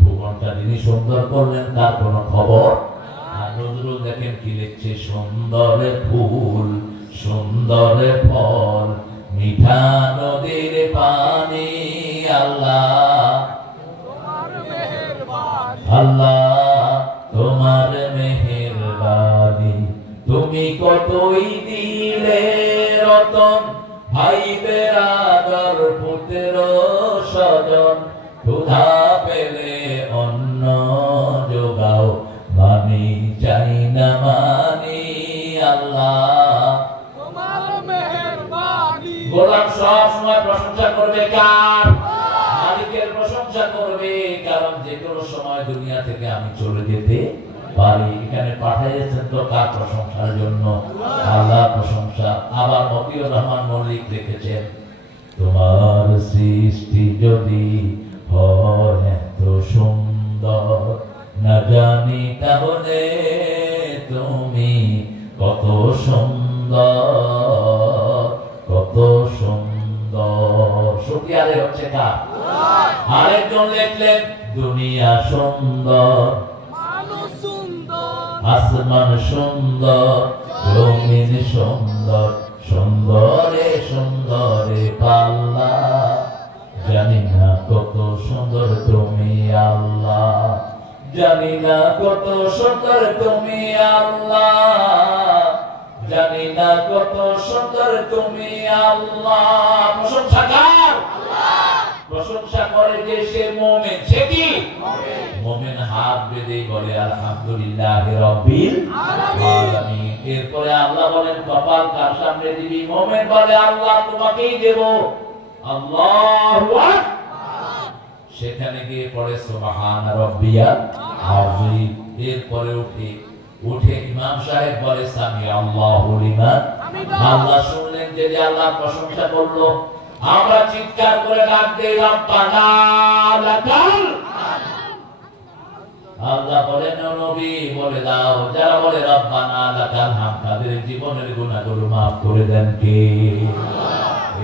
ভুবনটা যিনি সুন্দর করলেন তার কোনো খবর। আর নজরুল দেখেন কি লিখছে, সুন্দর ফুল সুন্দর ফল মিঠা নদীর পানি, আল্লাহ আল্লাহ তোমার মেহেরবানি। তুমি কতই দিলে রতন, ভাই বেরাদর পুত্র স্বজন, ক্ষুধা পেলে অন্ন যোগাও, মানি চাই না মানি, আল্লাহ তোমার মেহেরবানি। গোলাম সব সময় প্রশংসা করবে কার? মালিকের প্রশংসা করবে, কারণ যে কোনো সময় দুনিয়া থেকে আমি চলে যেতে পারি। এখানে পাঠিয়েছেন তো কার প্রশংসার জন্য? আল্লাহ প্রশংসা। আবার মতিউর রহমান মল্লিক লিখেছেন, তোমার সৃষ্টি যদি হয় এত সুন্দর, না জানি তাহলে তুমি কত সুন্দর কত সুন্দর। শুকরিয়া আদায় হচ্ছে কার? আরেকজন লিখলেন, দুনিয়া সুন্দর, মানুষ সুন্দর, আসমান সুন্দর, জমিন সুন্দর, সুন্দরে সুন্দরে পাল্লা, জানি না কত সুন্দর তুমি আল্লাহ, জানি না কত সুন্দর তুমি আল্লাহ, জানি না কত সুন্দর তুমি আল্লাহ। প্রশংসা কার? প্রশংসা করে যে সে মুমিন। সে কি মুমিন? হাত বেঁধে দেই বলে আলহামদুলিল্লাহি রাব্বিল আলামিন। এরপরে আল্লাহ বলেন কপাল কার সামনে দিবি? মুমিন বলে আল্লাহ তোমাকেই দেব। আল্লাহু আকবার। সেখানে গিয়ে পড়ে সুবহান রাব্বিয়াল আযীম। এরপরে উঠে ইমাম সাহেব বলে সামি আল্লাহু লিমান। আল্লাহ শুনলেন যে আল্লাহ প্রশংসা করলো, আমরা চিৎকার করে ডাক দেই রব্বানা লাকাল। আল্লাহ বলেন নবী বলে দাও, যারা বলে রব্বানা লাকাল হাম তাদের জীবনের গুনাহগুলো maaf করে দেন কে?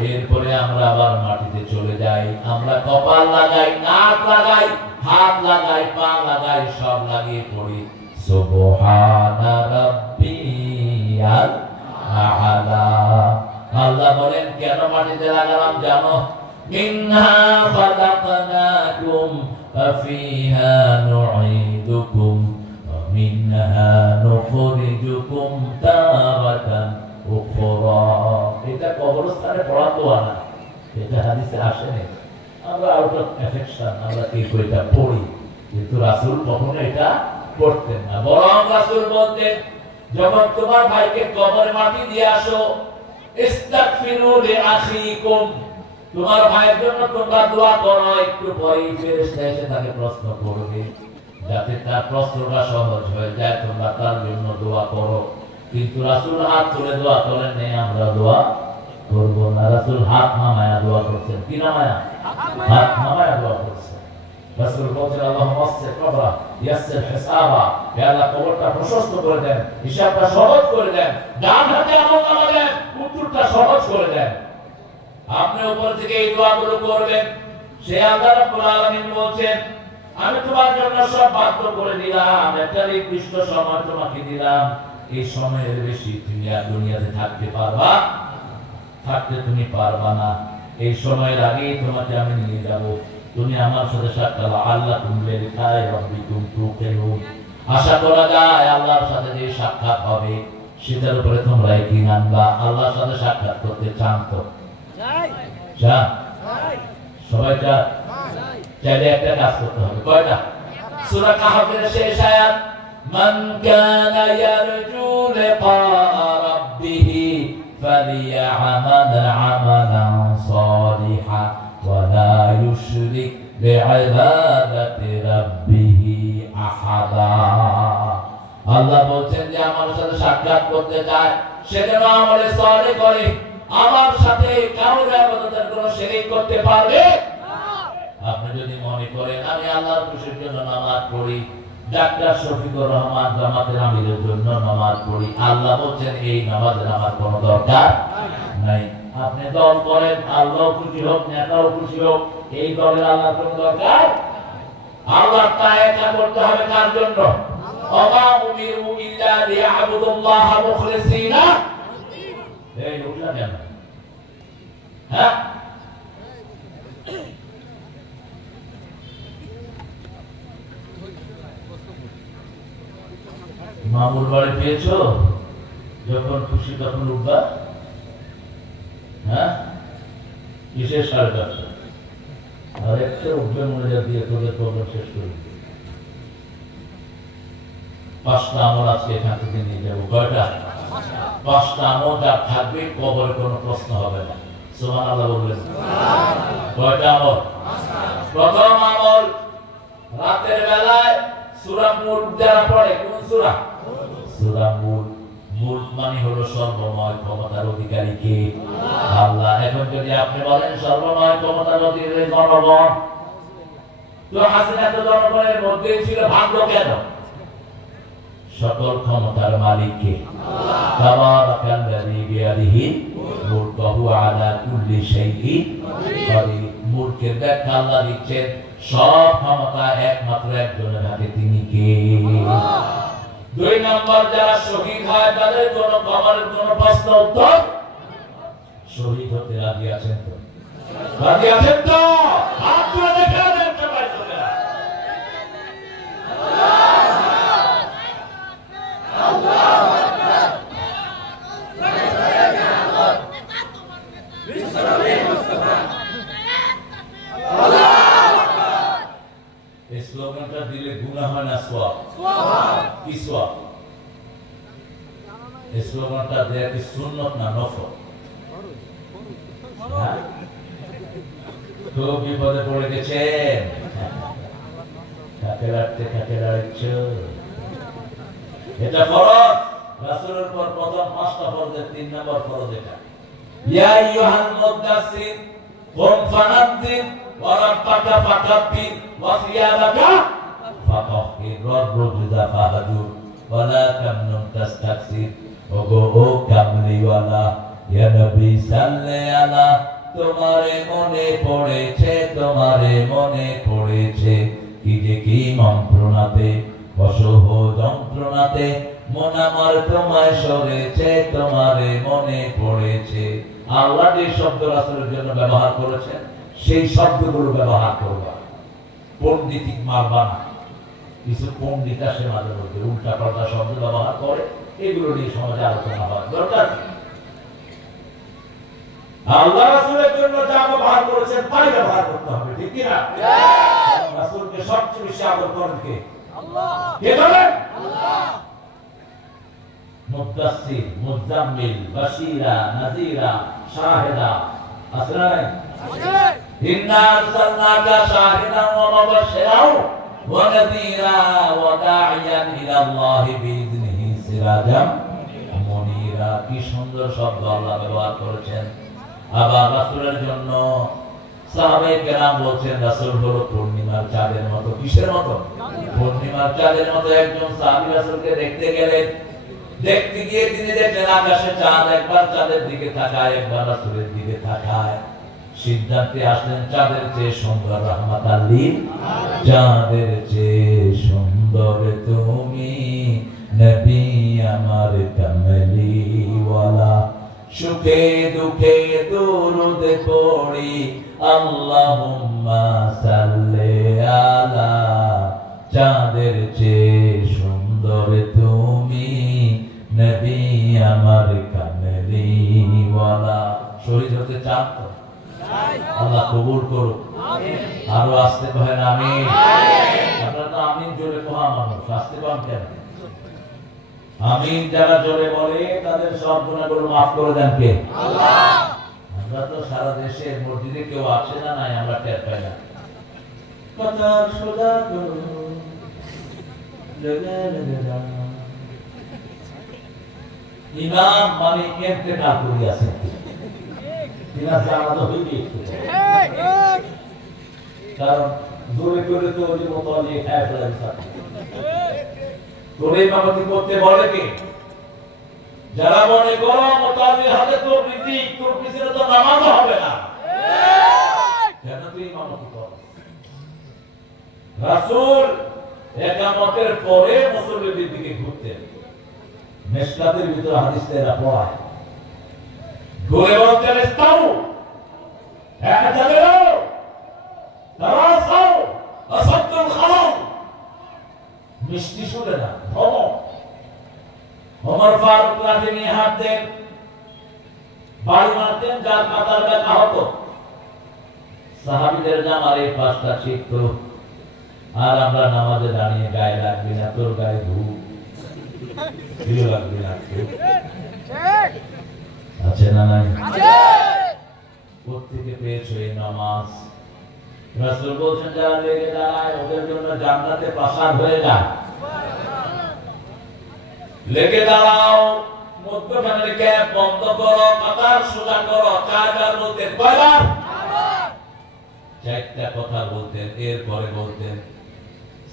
এরপরে আমরা আবার মাটিতে চলে যাই, আমরা কপাল লাগাই, নাক লাগাই, হাত লাগাই, পা লাগাই, সব লাগিয়ে পড়ি সুবহানা রাব্বিয়াল আ'লা। আল্লাহ বলেন কেন মাটিতে লাগালাম জানো? মিনহা খালাকনাকুম ওয়া ফিহা নুঈদুকুম ওয়া মিনহা নুখরিজুকুম তারাতান উখরা। এটা কবরস্থানে পড়া তো না, এটা হাদিসে আসে না। আমরা আউট অফ এফেকশন আমরা কি এটা পড়ি, কিন্তু রাসূল কখনো এটা পড়তেন না। বরং রাসূল বলতেন যখন তোমার ভাইকে কবরে মাটি দিয়ে আসো, ইস্তাগফিরু লিআখিকুম, তোমার ভাইয়ের জন্য তোমরা দোয়া করো। একটু পরেই ফেরেশতা এসে তাকে প্রশ্ন করবে, যাতে তার প্রশ্নটা সহজ হয়ে যায়, তোমরা তার জন্য দোয়া করো। কিন্তু রাসূল হাত তুলে দোয়া করেন না, আমরা দোয়া করব না। রাসূল হাত নামায়া দোয়া করছেন। কি নামায়া? হাত নামায়া দোয়া করছেন। রাসূল বলেন আল্লাহুম্মা ওয়াসসি' কবরা ইয়াসসির হিসাবা, হে আল্লাহ কবরটা প্রশস্ত করে দেন, হিসাবটা সহজ করে দেন, ডান হাতে আমলনামা দেন, উত্তরটা সহজ করে দেন। আপনি উপর থেকে এই দোয়াগুলো করবেন। সে আল্লাহ রাব্বুল আলামিন বলেন আমি তোমার জন্য সব বাধ্য করে দিলাম, একটা নির্দিষ্ট সময় তোমাকে দিলাম, এই সময়ের বেশি তুমি আর দুনিয়াতে থাকতে পারবা? থাকতে তুমি পারবা না। এই সময়ের আগেই তোমাকে আমি নিয়ে যাব, তুমি আমার সাথে সাক্ষাৎ আল্লাহ তুমি লিকায় রাব্বিকুম তুকিনুন। আশা করা যায় আল্লাহর সাথে যে সাক্ষাৎ হবে সেটার উপরে তোমরা ঈমান আনবা। আল্লাহর সাথে সাক্ষাৎ করতে চান তো? চান? সবাই চান? চাইলে একটা কাজ করতে হবে। কয়টা? সূরা কাহফের শেষ আয়াত মান কানা ইয়ারজু লিকা রাব্বিহি ফালিয়া'মাল 'আমালান সালিহান ওয়া লা ইউশরিক বি'ইবাদাতি রাব্বিহি আহাদা। আল্লাহ বলেন যে আমার সাথে সাক্ষাৎ করতে চায় সে যেন আমলে সালেহ করে, আমার সাথে কারোর ইবাদতের কোনো শিরক করতে পারবে না। আপনি যদি মনে করেন আমি আল্লাহর খুশির জন্য নামাজ পড়ি, ডাক্তার শফিকুর রহমান জামাতের আমিরের জন্য নামাজ পড়ি, আল্লাহ বলেন এই নামাজের আমার কোনো দরকার নাই। আপনি দল করেন, আল্লাহ খুশি হোক, নেতাও খুশি হোক, এই দলের আল্লাহর কোনো দরকার। আল্লাহ তাআলা এটা করতে হবে কার জন্য? ওয়া উমিরু ইল্লা লিয়া'বুদুল্লাহ মুখলিসিনা। এই উঠলা কেন? হ্যাঁ, মামুর বাড়ি পেয়েছো, যখন খুশি তখন উঠবা। হ্যাঁ, কিসের 10:30? আর একটা উঠবে মনে দিয়ে তোদের প্রোগ্রাম শেষ করে দিবে। 5টা আমল আজকে এখান থেকে নিয়ে যাবো। কয়টা? 5টা আমল যা থাকবে কবরে কোনো প্রশ্ন হবে না। সুবহানাল্লাহ বলবেন। কয়টা আমল? প্রথম আমল রাতের বেলায় সূরা মুলক যারা পড়ে, কোন সূরা? সূরা মুলক। মুলক মানে হলো সর্বময় ক্ষমতার অধিকারী কে? আল্লাহ। এখন যদি আপনি বলেন সর্বময় ক্ষমতার অধিকারী জনগণ, তো হাসিনা তো জনগণের মধ্যেই ছিল, ভাঙলো কেন? সকল ক্ষমতার মালিক কে? আল্লাহ। তাবারাকাল্লাযী বিয়াদিহি মুলকুহু আলা কুল্লি শাইইন কাদির। মুলকের ব্যাখ্যা আল্লাহ দিচ্ছেন সব ক্ষমতা একমাত্র একজনের হাতে, তিনি কে? আল্লাহ। 2 নম্বর যারা শহীদ হয় তাদের কোন কবরের কোন প্রশ্ন উত্তর? শহীদ হতে রাজি আছেন তো? রাজি আছেন তো? হাত তুলে দেখা দেন সবাই। আল্লাহু আকবার। বিশ্বনবী মুস্তাফা। আল্লাহু আকবার। এই স্লোগানটা দিলে গুনাহ হয় না সওয়াব? কি সওয়াব? এই স্লোগানটা দেয়া কি সুন্নত না নফল? খুব বিপদে পড়ে গেছেন, কাকে রাখছে। এটা ফরজ, রাসূলের পর প্রথম 5টা ফরজের 3 নম্বর ফরজ এটা। ইয়া আইয়ুহাল মুদাসসির কুম ফানাদ্দির ওয়া রাব্বাকা ফাকাব্বির ওয়া সিয়াবাকা ফাতাহহির ওয়াররুজা ফাহাজুর ওয়া লা তামনুন তাস্তাকসির। ওগো ও কামলিওয়ালা, ইয়া নবী সাল্লাল্লাহু আলা, তোমারে মনে পড়েছে, তোমারে মনে পড়েছে কি যে কি মন্ত্রণাতে, অসহ যন্ত্রণাতে মন আমার তোমায় সরেছে, তোমারে মনে পড়েছে। আল্লাহ যে শব্দ রাসূলের জন্য ব্যবহার করেছেন সেই শব্দগুলো ব্যবহার করবা, পণ্ডিতিক মারবা না। কিছু পণ্ডিত আসে মাঝে মধ্যে উল্টা পাল্টা শব্দ ব্যবহার করে, এগুলো নিয়ে সমাজে আলোচনা হওয়ার দরকার। আল্লাহ রাসূলের জন্য যা ব্যবহার করেছেন তাই ব্যবহার করতে হবে, ঠিক কি না? রাসূলকে সবচেয়ে বেশি আদর করেন কে? আল্লাহ। কে বলেন? আল্লাহ। মুদাসসির, মুজাম্মিল, বাশীরা, নাযীরা, শাহিদা, আসরাই ইন্না আরসালনাকা শাহিদান ওয়া মুবাশশিরান ওয়া নাযীরা ওয়া দাঈয়ান ইলা আল্লাহি বিইذনিহি সিরাজাম মুনীরা। কি সুন্দর শব্দ আল্লাহ ব্যবহার করেছেন। আবার রাসূলের জন্য সাহাবায়ে কেরাম বলছেন রাসূল হলো পূর্ণিমার চাঁদের মতো। কিসের মতো? পূর্ণিমার চাঁদের মতো। একজন সাহাবী রাসূলকে দেখতে গেলেন, দেখতে গিয়ে তিনি দেখলেন আকাশে চাঁদ, একবার চাঁদের দিকে তাকায়, একবার রাসূলের দিকে তাকায়। সিদ্ধান্তে আসলেন চাঁদের চেয়ে সুন্দর রাহমাতাল লিল, চাঁদের চেয়ে সুন্দর তুমি নবী আমার কামলিওয়ালা। সুখে দুঃখে দুরূদ পড়ি আল্লাহুম্মা সাল্লি আলা, চাঁদের চেয়ে সুন্দর তুমি নবী আমার কামলিওয়ালা। শহীদ হতে চান তো? আল্লাহ কবুল করুক। আরো আসতে কহেন আমিন। আপনারা তো আমিন জোরে কোহা মানুষ, আসতে পান কেন? আমিন যারা জোরে বলে তাদের সব গুনাহগুলো মাফ করে দেন কে? আল্লাহ। আমরা তো সারা দেশে মসজিদে কেউ আছে না নাই আমরা টের পাই না। কথা সোজা করো, ইমাম মানে ইন্তেকাল করিয়াছেন, কারণ জোরে করে তো ওই মতো নিয়ে খায় ফেলে তোরে ইমামতি করতে বলে কে? যারা মনে করো মোতালির হাতে তোর রিজিক, তোর পিছনে তো নামাজ হবে না, কেন তুই ইমামতি কর? রাসূল ইকামতের পরে মুসল্লিদের দিকে ঘুরতেন। মিশকাতের ভিতরে হাদিস এরা পড়ায়, ঘুরে বলতেন ইস্তাউ ইহতাদিলু তারাসাউ আসাদুল খালাম। মিষ্টি শুনে না, ওমর ফারুক লাঠি নিয়ে হাঁটতেন, বাড়ি মারতেন যার মাথার ব্যথা হতো। সাহাবীদের জামার এই পাশটা ছিটতো, আর আমরা নামাজে দাঁড়িয়ে গায়ে লাগবে না, তোর গায়ে ধূপ দিও লাগবে না, আছে না নাই? কোত্থেকে পেয়েছো এই নামাজ? রাসূল বলেছেন যারা লেগে দাঁড়ায় ওদের জন্য জান্নাতে প্রাসাদ হয়ে যায়। লেগে দাঁড়াও, মধ্যখানে লেগে বন্ধ করো, কাতার সোজা করো। 4 বার বলতেন, কয়বার? 4টা কথা বলতেন। এরপরে বলতেন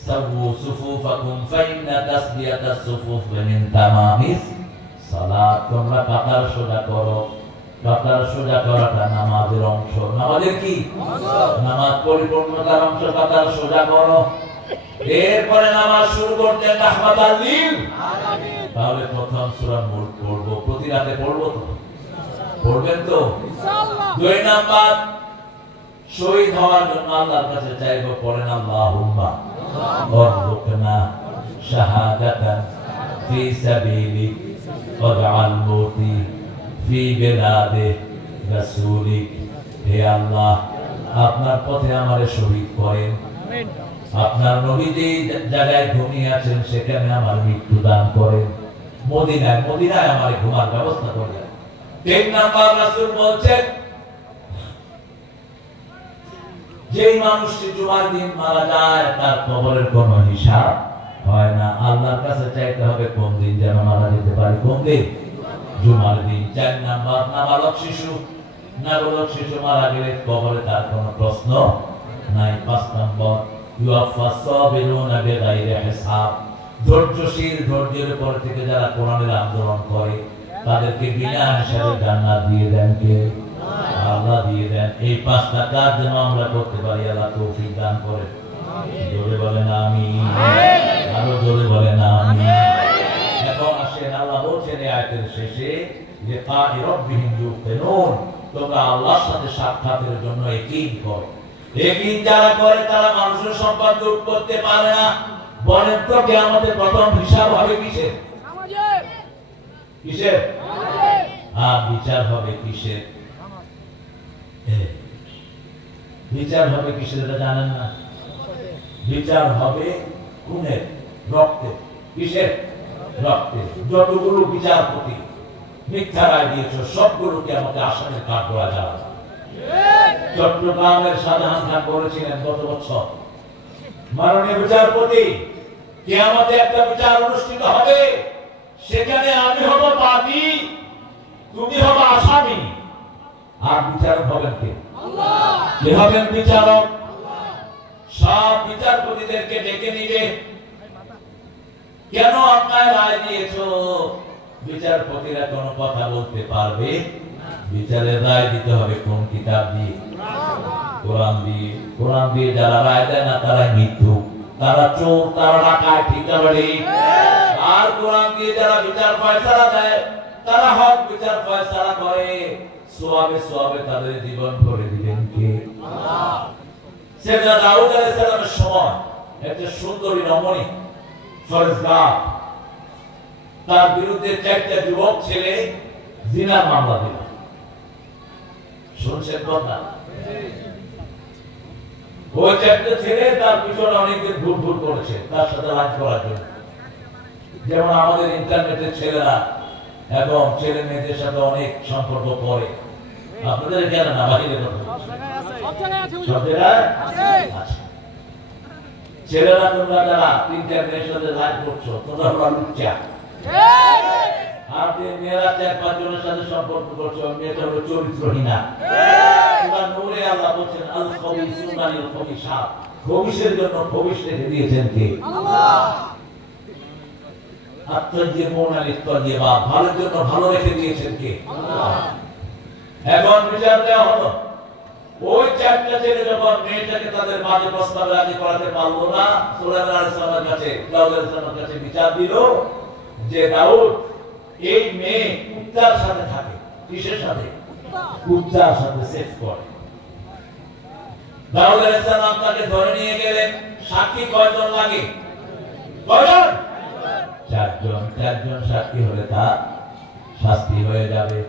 সাবু সুফুফাকুম ফাইন্না তাসবিয়াতাস সুফুফ মিন তামামিস সালাত। তোমরা কাতার সোজা করো। কাতার সোজা করাটা নামাজের অংশ। নামাজের কি? নামাজ পরিপূর্ণতার অংশ। কাতার সোজা করো। এরপরে নামাজ শুরু করতেন রাহমাতাল লিল আলামিন। তাহলে প্রথম সূরা মুলক পড়ব, প্রতি রাতে পড়ব তো? পড়বেন তো ইনশাআল্লাহ। 2 নাম্বার, শহীদ হওয়ার জন্য আল্লাহর কাছে চাইব, পড়েন আল্লাহুম্মা ওয়ারযুকনা শাহাদাতান ফি সাবিলিক ওয়াজআল মৌতি ফি বিলাদে রাসূলিক। হে আল্লাহ, আপনার পথে আমারে শহীদ করেন। আমিন। আপনার নবী যে জায়গায় ঘুমিয়ে আছেন সেখানে আমার মৃত্যু দান করেন, মদিনায় আমার ঘুমার ব্যবস্থা করলেন। 3 নাম্বার রাসূল বলছেন, যেই মানুষটি জুমার দিন মারা যায় তার কবরের কোনো হিসাব হয় না। আল্লাহর কাছে চাইতে হবে কোন দিন যেন মারা যেতে পারে, কোন দিন? জুমার দিন। 4 নাম্বার, নাবালক শিশু মারা গেলে কবরে তার কোনো প্রশ্ন নাই। 5 নাম্বার, ইউয়াফাস সাবিরুনা বিগাইরি হিসাব, ধৈর্যশীল, ধৈর্যের উপর থেকে যারা কোরআনের আন্দোলন করে তাদেরকে বিনা হিসাবে জান্নাত দিয়ে দেন কে? আল্লাহ দিয়ে দেন। এই 5টা কাজ যেন আমরা করতে পারি, আল্লাহ তৌফিক দান করেন। জোরে বলেন আমিন, আরো জোরে বলেন আমিন। এখন আসেন, আল্লাহ বলছেন এই আয়াতের শেষে যে কানি রব্বিহিম ইউকিনুন, তোমরা আল্লাহর সাথে সাক্ষাতের জন্য ইয়াকিন করো। ইয়াকিন যারা করে তারা মানুষের সম্পদ লুট করতে পারে না। বলেন তো কিয়ামতের প্রথম হিসাব হবে কিসের? কিসের? বিচার হবে কিসের? বিচার হবে কিসের এটা জানেন না? বিচার হবে খুনের, রক্তের। কিসের? রক্তের। যতগুলো বিচারপতি মিথ্যা রায় দিয়েছ সবগুলোকে আমাকে আসামের কাঠ করা যাবে। চট্টগ্রামের শাহজাহান খান বলেছিলেন গত বছর, মাননীয় বিচারপতি, কিয়ামতে একটা বিচার অনুষ্ঠিত হবে, সেখানে আমি হব বাদী, তুমি হবে আসামি। আর বিচারক হবেন কে? আল্লাহ। কে হবেন বিচারক? সব বিচারপতিদেরকে ডেকে নিবে, কেন আপনার রায় দিয়েছো? বিচারপতিরা কোনো কথা বলতে পারবে? বিচারের রায় দিতে হবে কোন কিতাব দিয়ে? কোরআন দিয়ে। কোরআন দিয়ে যারা রায় দেয় না তারা মিথ্যু, তারা চোর, তারা ডাকাত, ঠিক না বলি? আর কোরআন দিয়ে যারা বিচার ফয়সালা দেয় তারা হক বিচার ফয়সালা করে, সওয়াবে সওয়াবে তাদের জীবন ভরে দিবেন কে? আল্লাহ। সেটা দাউদ আলাইহিস সালামের সময় একটা সুন্দরী রমণী ফরজগার, তার বিরুদ্ধে 4টা যুবক ছেলে জিনার মামলা দিল। শুনছেন কথা? ওই 4টা ছেলে তার পিছনে অনেকদিন ঘুরঘুর করেছে তার সাথে লাঞ্চ করার জন্য। যেমন আমাদের ইন্টারনেটের ছেলেরা এবং ছেলে মেয়েদের সাথে অনেক সম্পর্ক করে। আপনাদের কেন না বাহিরে ছেলেরা তোমরা যারা 3-4 মেয়ের সাথে লাইভ করছো তোমরা লুচ্চা, আর মেয়েরা 4-5 জনের সাথে সম্পর্ক করছো, মেয়েটা হলো চরিত্রহীনা। সূরা নূরে আল্লাহ বলেন আল খবিসুনা লিল খবিসাত, খবিসের জন্য খবিস রেখে দিয়েছেন কে? আল্লাহ। আত-তাইয়্যিবুনা লিত-তাইয়্যিবাত, ভালোর জন্য ভালো রেখে দিয়েছেন কে? আল্লাহ। এখন বিচার দেওয়া হলো, ওই 4টা ছেলে যখন মেয়েটাকে তাদের মাঝে প্রস্তাব রাজি করাতে পারলো না, সুলাইমান আলাইহিস সালামের কাছে, দাউদ আলাইহিস সালামের কাছে বিচার দিল যে দাউদ এই মেয়ে কুত্তার সাথে থাকে। কিসের সাথে? কুত্তার সাথে সেক্স করে। দাউদ আলাইহিস সালাম তাকে ধরে নিয়ে গেলেন। সাক্ষী কয়জন লাগে? কয়জন? 4জন। 4জন সাক্ষী হলে তার শাস্তি হয়ে যাবে।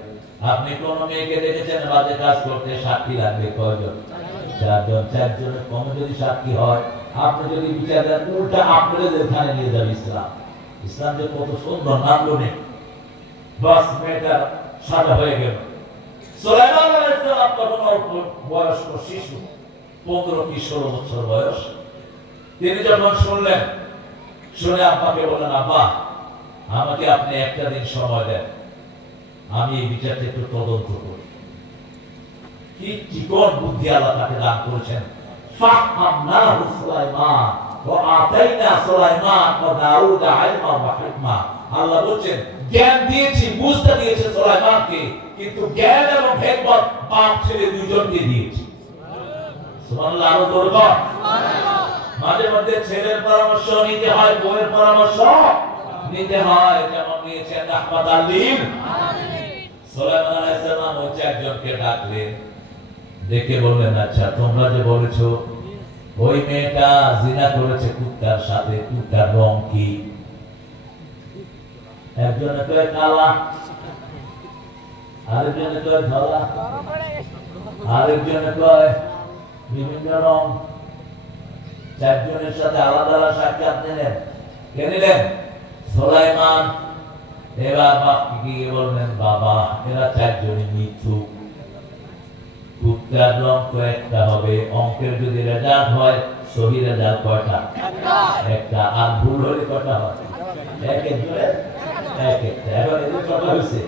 আপনি কোন মেয়েকে দেখেছেন বাজে কাজ করতে, সাক্ষী লাগবে কয়জন? 4জন। 4জনের কম যদি সাক্ষী হয়, আপনি যদি বিচার দেন উল্টা আপনাদের এখানে নিয়ে যাবে ইসলাম। ইসলাম যে কত সুন্দর নামলো নেই, বাস মেয়েটার সাজা হয়ে গেল। সুলাইমান আলাইহিস সালাম তখন অল্প বয়স্ক শিশু, 15 কি 16 বছর বয়স। তিনি যখন শুনলেন, শুনে আব্বাকে বললেন, আব্বা আমাকে আপনি একটা দিন সময় দেন, আমি এই বিচারটা একটু তদন্ত করি। কি চিকন বুদ্ধি আল্লাহ তাকে দান করেছেন। ফাহমানাহু সুলাইমান ওয়া আতাইনা সুলাইমান ওয়া দাউদ ইলমা ওয়া হিকমা। আল্লাহ বলেন জ্ঞান দিয়েছি, বুঝতে দিয়েছে সুলাইমানকে, কিন্তু জ্ঞান এবং হিকমত বাপ ছেলে দুইজনকে দিয়েছি। সুবহানাল্লাহ। আরো দরকার সুবহানাল্লাহ। মাঝে মধ্যে ছেলের পরামর্শ নিতে হয়, বউয়ের পরামর্শ নিতে হয়, যেমন নিয়েছেন আহমদ আলীম। সুলাইমান আলাইহিস সালাম ওই 4জনকে ডাকলেন, ডেকে বললেন, আচ্ছা তোমরা যে বলেছো ওই মেয়েটা জিনা করেছে কুত্তার সাথে, কুত্তার রং কি? একজনে কয় কালা, আরেকজনে কয় ধলা, আরেকজনে কয় বিভিন্ন রং। চারজনের সাথে আলাদা আলাদা সাক্ষাৎ নিলেন। কে নিলেন? সুলাইমান। এবার বাপকে গিয়ে বললেন, বাবা এরা চারজনই মিথ্যুক, কুত্তার রং তো একটা হবে, অঙ্কের যদি রেজাল্ট হয় সহি রেজাল্ট কয়টা? একটা। আর ভুল হলে কয়টা হয়? এক একটা। এবার এদের কটা হয়েছে?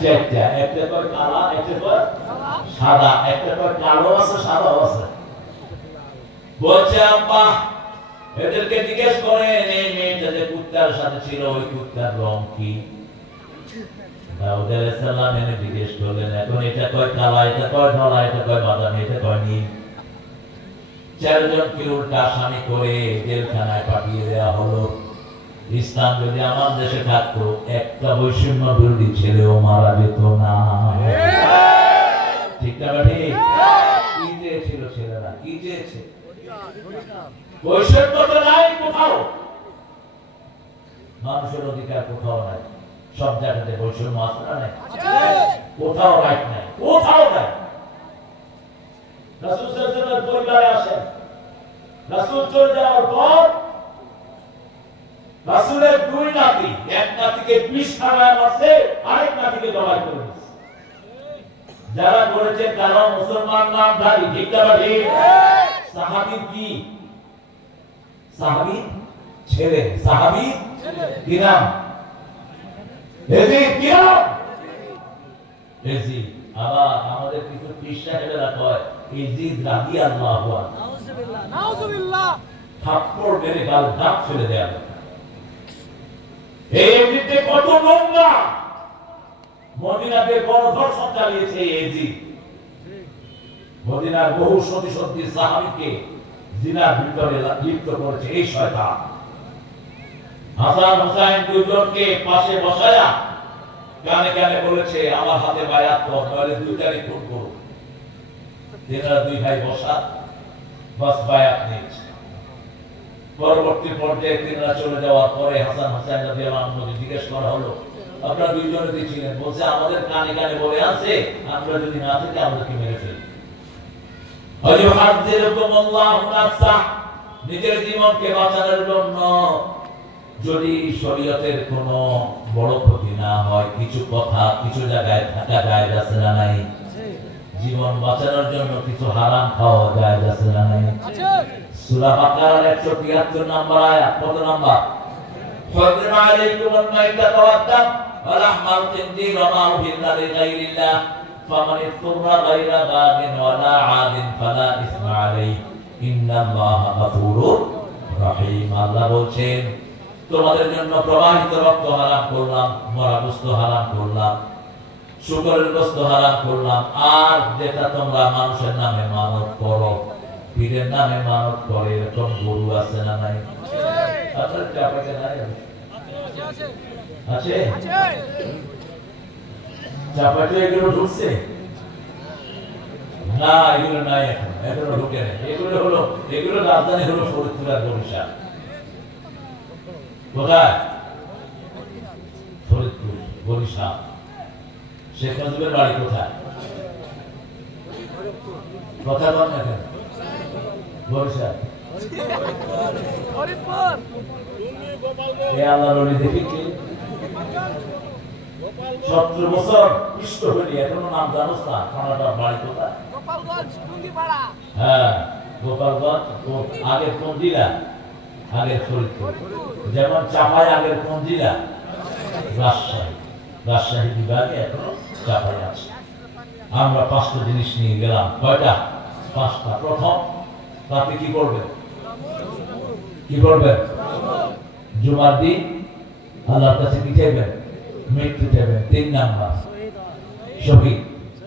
চারটা। একটা কয় কালা, একটা কয় সাদা, একটা কয় কালো আছে সাদাও আছে। বলছে আব্বা এদেরকে জিজ্ঞেস করেন এই মেয়েটা যে কুত্তার সাথে ছিল ওই কুত্তার রং কি? দাউদ আলাইহিস সালাম এনে জিজ্ঞেস করলেন, এখন এটা কয় কালা, এটা কয় ধলা, এটা কয় বাদামি, এটা কয় নীল। চারজনকে উল্টা আসামি করে জেলখানায় পাঠিয়ে দেওয়া হলো। ইসলাম যদি আমার দেশে থাকতো একটা বৈষম্য বিরোধী ছেলেও মারা যেত না। ঠিক না ঠিক? কি চেয়েছিল ছেলেরা? কি চেয়েছে? বৈষম্য তো নাই কোথাও, মানুষের অধিকার কোথাও নাই। সব জায়গাতে বৈষম্য আছে না? নাই। কোথাও রাইট নাই, কোথাও নাই। রাসূল সাল্লাল্লাহু আলাইহি ওয়াসাল্লাম পরিবারে আসেন, রাসূল চলে যাওয়ার পর রাসূলের দুই নাতি, এক নাতিকে বিষ খাওয়ায় মারছে, আরেক নাতিকে জবাই করে দিয়েছে। যারা করেছে তারা মুসলমান নামধারী। ঠিক না ঠিক? সাহাবী কি? সাহাবী ছেলে। সাহাবী কি নাম? ইয়াজিদ। কি নাম? ইয়াজিদ। আবার আমাদের কিছু পীর সাহেবেরা কয় ইয়াজিদ রাদিয়াল্লাহু আনহু। নাউজুবিল্লাহ, নাউজুবিল্লাহ। থাপ্পড় মেরে গাল দাঁত ফেলে দেয়া। এই ইয়াজিদে কত নোংরা! মদিনাতে বড় ধর্ষণ চালিয়েছে ইয়াজিদ। মদিনার বহু সতী সতী সাহাবীকে জিনার ভিতরে লিপ্ত করেছে এই শয়তান। হাসান হুসাইন দুইজনকে পাশে বসায়া কানে কানে বলেছে, আমার হাতে বায়াত কর, নইলে 2 তারিখ খুন করো। তেনারা দুই ভাই বসা, বাস বায়াত নিয়েছে। পরবর্তী পর্যায়ে তেনারা চলে যাওয়ার পরে হাসান হুসাইন রাদিয়াল্লাহু আনহুকে জিজ্ঞেস করা হলো, আপনারা দুইজনে ছিলেন? বলছে, আমাদের কানে কানে বলে আছে আমরা যদি না থাকি আমাদেরকে মেরে ফেলবে। নিজের জীবনকে বাঁচানোর জন্য যদি শরীয়তের কোন বড় ক্ষতি না হয়, কিছু কথা কিছু জায়গায় থাকা যায় আছে না নাই? জীবন বাঁচানোর জন্য কিছু হারাম খাওয়া যায় আছে না নাই? সূরা বাকারার 173 নম্বর আয়াত। কত নম্বর? حرم عليكم الميتة والدم ولحم الخنزير وما أهل لغير الله فمن اضطر غير باغ ولا عاد فلا إثم عليه إن الله غفور رحيم। আল্লাহ বলছেন, তোমাদের জন্য প্রবাহিত রক্ত হারাম করলাম, মরা গোশত হারাম করলাম, শুকরের গোশত হারাম করলাম, আর যেটা তোমরা মানুষের নামে মানত করো, পীরের নামে মানত করে, এরকম গরু আছে না নাই? আপনার চাপাতে নাই? আছে। চাপাতে এগুলো ঢুকছে না? এগুলো নাই, এখনো ঢুকে নেই। এগুলো রাজধানী হলো ফরিদপুর আর বরিশাল। কোথায়? ফরিদপুর, বরিশাল। শেখ মুজিবের বাড়ি কোথায়? কথা বল না কেন? বরিশাল। দেখি 17 বছর পৃষ্ঠ হইলি এখনো নাম জানোস না? কানাডার বাড়ি কোথায়? হ্যাঁ, গোপালগঞ্জ। আগের কোন জেলা? আগের ফরিদপুর। যেমন চাপাই আগের কোন জেলা? রাজশাহী। রাজশাহী বিভাগে এখনো চাপাই আছে। আমরা 5টা জিনিস নিয়ে গেলাম। কয়টা? 5টা। প্রথম, তাতে কি করবেন? কি করবেন? জুমার দিন আল্লাহর কাছে কি চাইবেন? মৃত্যু চাইবেন। 3 নাম্বার শহীদ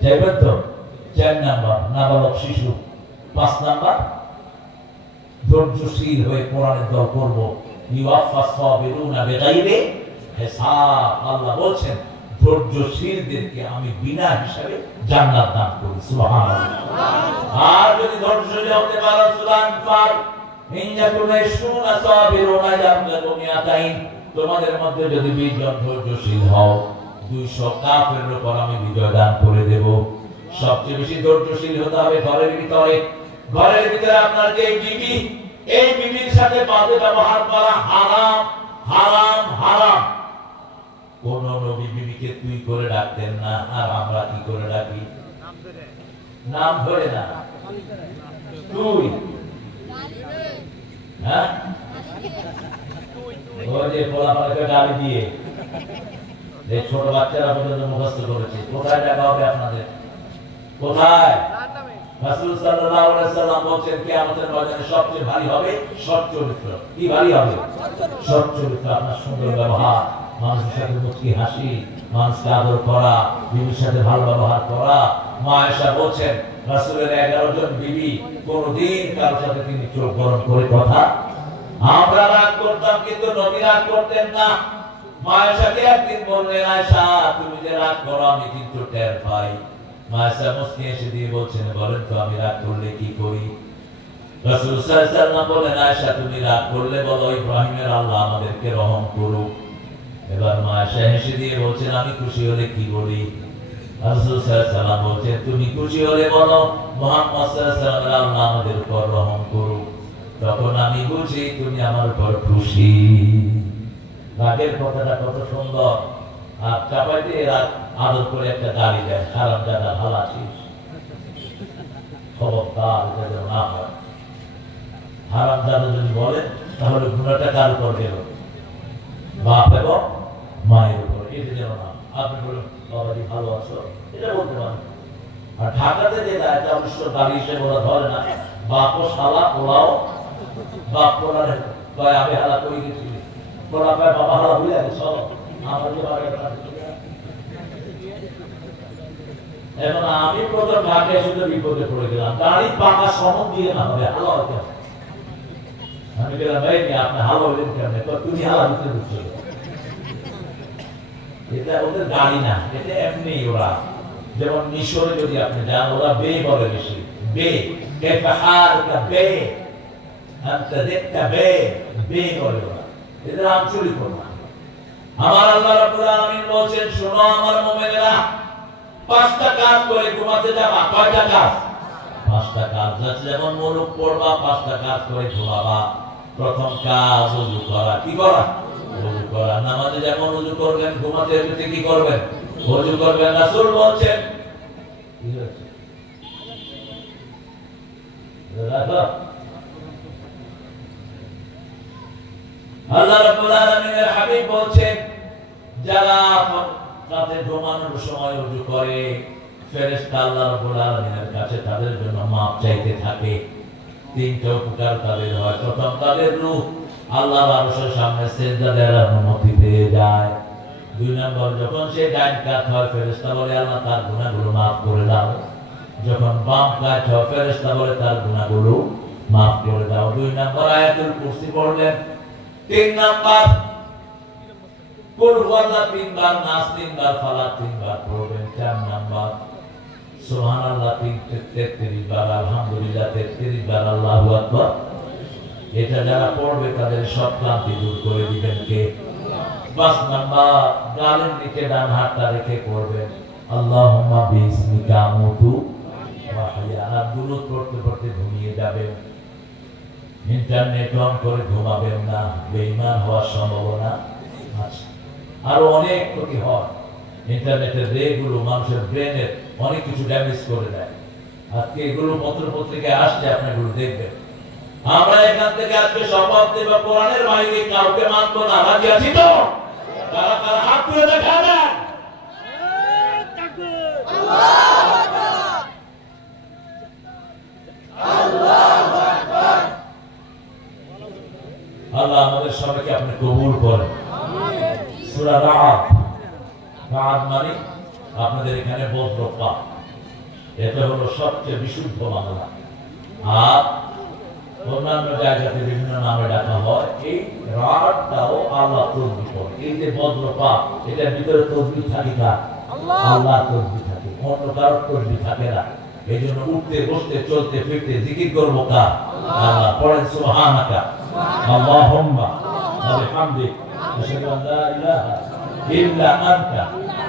চাইবেন তো? 4 নাম্বার নাবালক শিশু। 5 নাম্বার ধৈর্যশীল হয়ে কোরআনের দল করব। ইউয়াফাস সাবিরুনা বিগাইরি হিসাব। আল্লাহ বলছেন ধৈর্যশীলদেরকে আমি বিনা হিসাবে জান্নাত দান করি। সুবহানাল্লাহ। আর যদি ধৈর্যশীল হতে পারো, সূরা আনফাল, তোমাদের মধ্যে যদি 20 জন ধৈর্যশীল হও, 200 কাফেরের উপর আমি বিজয় দান করে দেব। সবচেয়ে বেশি ধৈর্যশীল হতে হবে ঘরের ভিতরে। ঘরের ভিতরে আপনার যে বিবি, এই বিবির সাথে বাজে ব্যবহার করা হারাম হারাম হারাম। কোন নবী বিবিকে তুই করে ডাকতেন না, আর আমরা কি করে ডাকি? নাম ধরে না, তুই। হ্যাঁ, ওই যে পোলাপানকে গালি দিয়ে যে ছোট বাচ্চারা পর্যন্ত মুখস্থ করেছে। কোথায় ডাকা হবে আপনাদের? কোথায়? রাসূল সাল্লাল্লাহু আলাইহি ওয়াসাল্লাম বলেন কিয়ামতের ময়দানে সবচেয়ে ভারী হবে সৎ চরিত্র। কি ভারী হবে? সৎ চরিত্র। আপনার সুন্দর ব্যবহার, মানুষের সাথে মুচকি হাসি, মানুষকে আদর করা, বিবির সাথে ভালো ব্যবহার করা। মা আয়েশা বলেন রাসূলের 11 জন বিবি কোনদিন কারোর সাথে তিনি চোখ গরম করে কথা। আমরা রাগ করতাম কিন্তু নবী রাগ করতেন না। মা আয়েশাকে একদিন বললেন, আয়েশা তুমি যে রাগ করো আমি কিন্তু টের পাই। মা আয়েশা মুস্কি এসে দিয়ে বলছেন, বলেন তো আমি রাগ করলে কি করি? রাসূল সাল্লাল্লাহু আলাইহি ওয়াসাল্লাম বলেন, আয়েশা তুমি রাগ করলে বলো ইব্রাহিমের আল্লাহ আমাদেরকে রহম করুক। এবার মা আয়েশা হেসে দিয়ে বলছেন, আমি খুশি হলে কি বলি? রাসূল সাল্লাল্লাহু আলাইহি ওয়াসাল্লাম বলছেন, তুমি খুশি হলে বলো মুহাম্মদ সাল্লাল্লাহু আলাইহি ওয়াসাল্লাম আল্লাহ আমাদের উপর রহম করুক। তখন আমি বুঝি তুমি আমার উপর খুশি। রাগের কথাটা কত সুন্দর। আর চাপাইতে রাগ আদর করে একটা গালি দেয়, হারামজাদা ভালো আছিস, খবরদার এটা যেন না হয়। হারামজাদা যদি বলে তাহলে গুণাটা কার উপর গেল? বাপ এবং মায়ের উপর। এটা যেন না। আপনি বলুন বাবাজি ভালো আছো, এটা বলতে পারেন। আর ঢাকাতে যেটা এটা অবশ্য গালি হিসেবে ওরা ধরে না। বাপও শালা ওরাও বাপ পোলার কয় আমি হালা করে গেছি, পোলা কয় বাবা হালা বুঝে গেছে চলো আমার যে বাবা। এখন আমি প্রথম ঢাকা এসে বিপদে পড়ে গেলাম, দাঁড়ি পাকা সমন দিয়ে না হবে হালা হতে। আমি গেলাম ভাই আপনি হালা হলেন কেমন? তুমি হালা দিতে দিচ্ছ, এটা ওদের গাড়ি না, এটা এমনি। ওরা যেমন মিশরে যদি আপনি যান ওরা বে বলে বেশি, বে কেফাহারকা বে আনতা দেখতা বে বে বলে ওরা। এদের আঞ্চলিক কথা। আমার আল্লাহ রাব্বুল আলামিন বলেন, শোনো আমার মুমিনেরা, 5টা কাজ করে ঘুমাতে যাবা। কয়টা কাজ? 5টা কাজ। যেমন মুলুক পড়বা, 5টা কাজ করে ঘুমাবা। প্রথম কাজ ওযু করা। কি করা? ওযু করা। নামাজে যেমন ওযু করবেন, ঘুমাতে যেতে কি করবেন? ওযু করবেন। রাসূল বলেন কি হয়েছে? আল্লাহ রাব্বুল আলামিনের হাবিব বলেন, যারা রাতে ঘুমানোর সময় ওযু করে ফেরেশতা আল্লাহ রাব্বুল আলামিনের কাছে তাদের জন্য মাপ চাইতে থাকে। 3টা উপকার তাদের হয়। প্রথম, তাদের রূহ আল্লাহর আরশের সামনে সিজদা দেওয়ার অনুমতি পেয়ে যায়। 2 নম্বর, যখন সে ডান কাত হয় ফেরেশতা বলে আল্লাহ তার গুনাহগুলো মাফ করে দাও। যখন বাম কাত হয় ফেরেশতা বলে তার গুনাহগুলো মাফ করে দাও। 2 নম্বর আয়াতুল কুরসি পড়লেন। 3 নম্বর কুল হুয়াল্লাহ 3 বার, নাস 3 বার, ফালাক 3 বার পড়বেন। 4 নম্বর সুবহানাল্লাহ 33 বার, আলহামদুলিল্লাহ 33 বার, আল্লাহু আকবার। এটা যারা পড়বে তাদের সব ক্লান্তি দূর করে দিবেন কে? 5 নম্বর গালের নিচে ডান হাতটা রেখে পড়বেন আল্লাহুম্মা বিসমিকা আমুতু ওয়া আহইয়া। আর দুরূদ পড়তে পড়তে ঘুমিয়ে যাবেন। ইন্টারনেট অন করে ঘুমাবেন না, বেঈমান হওয়ার সম্ভাবনা আছে। আরো অনেক ক্ষতি হয়। ইন্টারনেটের রেগুলো মানুষের ব্রেনের অনেক কিছু ড্যামেজ করে দেয়। আজকে এগুলো পত্র পত্রিকায় আসছে, আপনি এগুলো দেখবেন। আমরা এখান থেকে আজকে শপথ দেব কোরআনের বাইরে কাউকে মানবো না। রাজি আছি তো? কারা কারা হাত তুলে দেখাবেন? আল্লাহু আকবার, আল্লাহু আকবার। আল্লাহ আমাদের সবাইকে আপনি কবুল করেন। আমিন। সূরা রা'দ। রা'দ মানে আপনাদের এখানে বজ্রপাত। এটা হলো সবচেয়ে বিশুদ্ধ বাংলা। আর অন্যান্য জায়গাতে বিভিন্ন নামে ডাকা হয়। এই রাতটাও আল্লাহ তসবিহ করে। এই যে বজ্রপাত, এটার ভিতরে তসবিহ থাকে কার? আল্লাহ তসবিহ থাকে, অন্য কারোর তসবিহ থাকে না। এই জন্য উঠতে বসতে চলতে ফিরতে জিকির করবো কার? আল্লাহ। পড়েন সুবহানাকা আল্লাহুম্মা ওয়া বিহামদিক আশহাদু আল্লা ইলাহা ইল্লা আনতা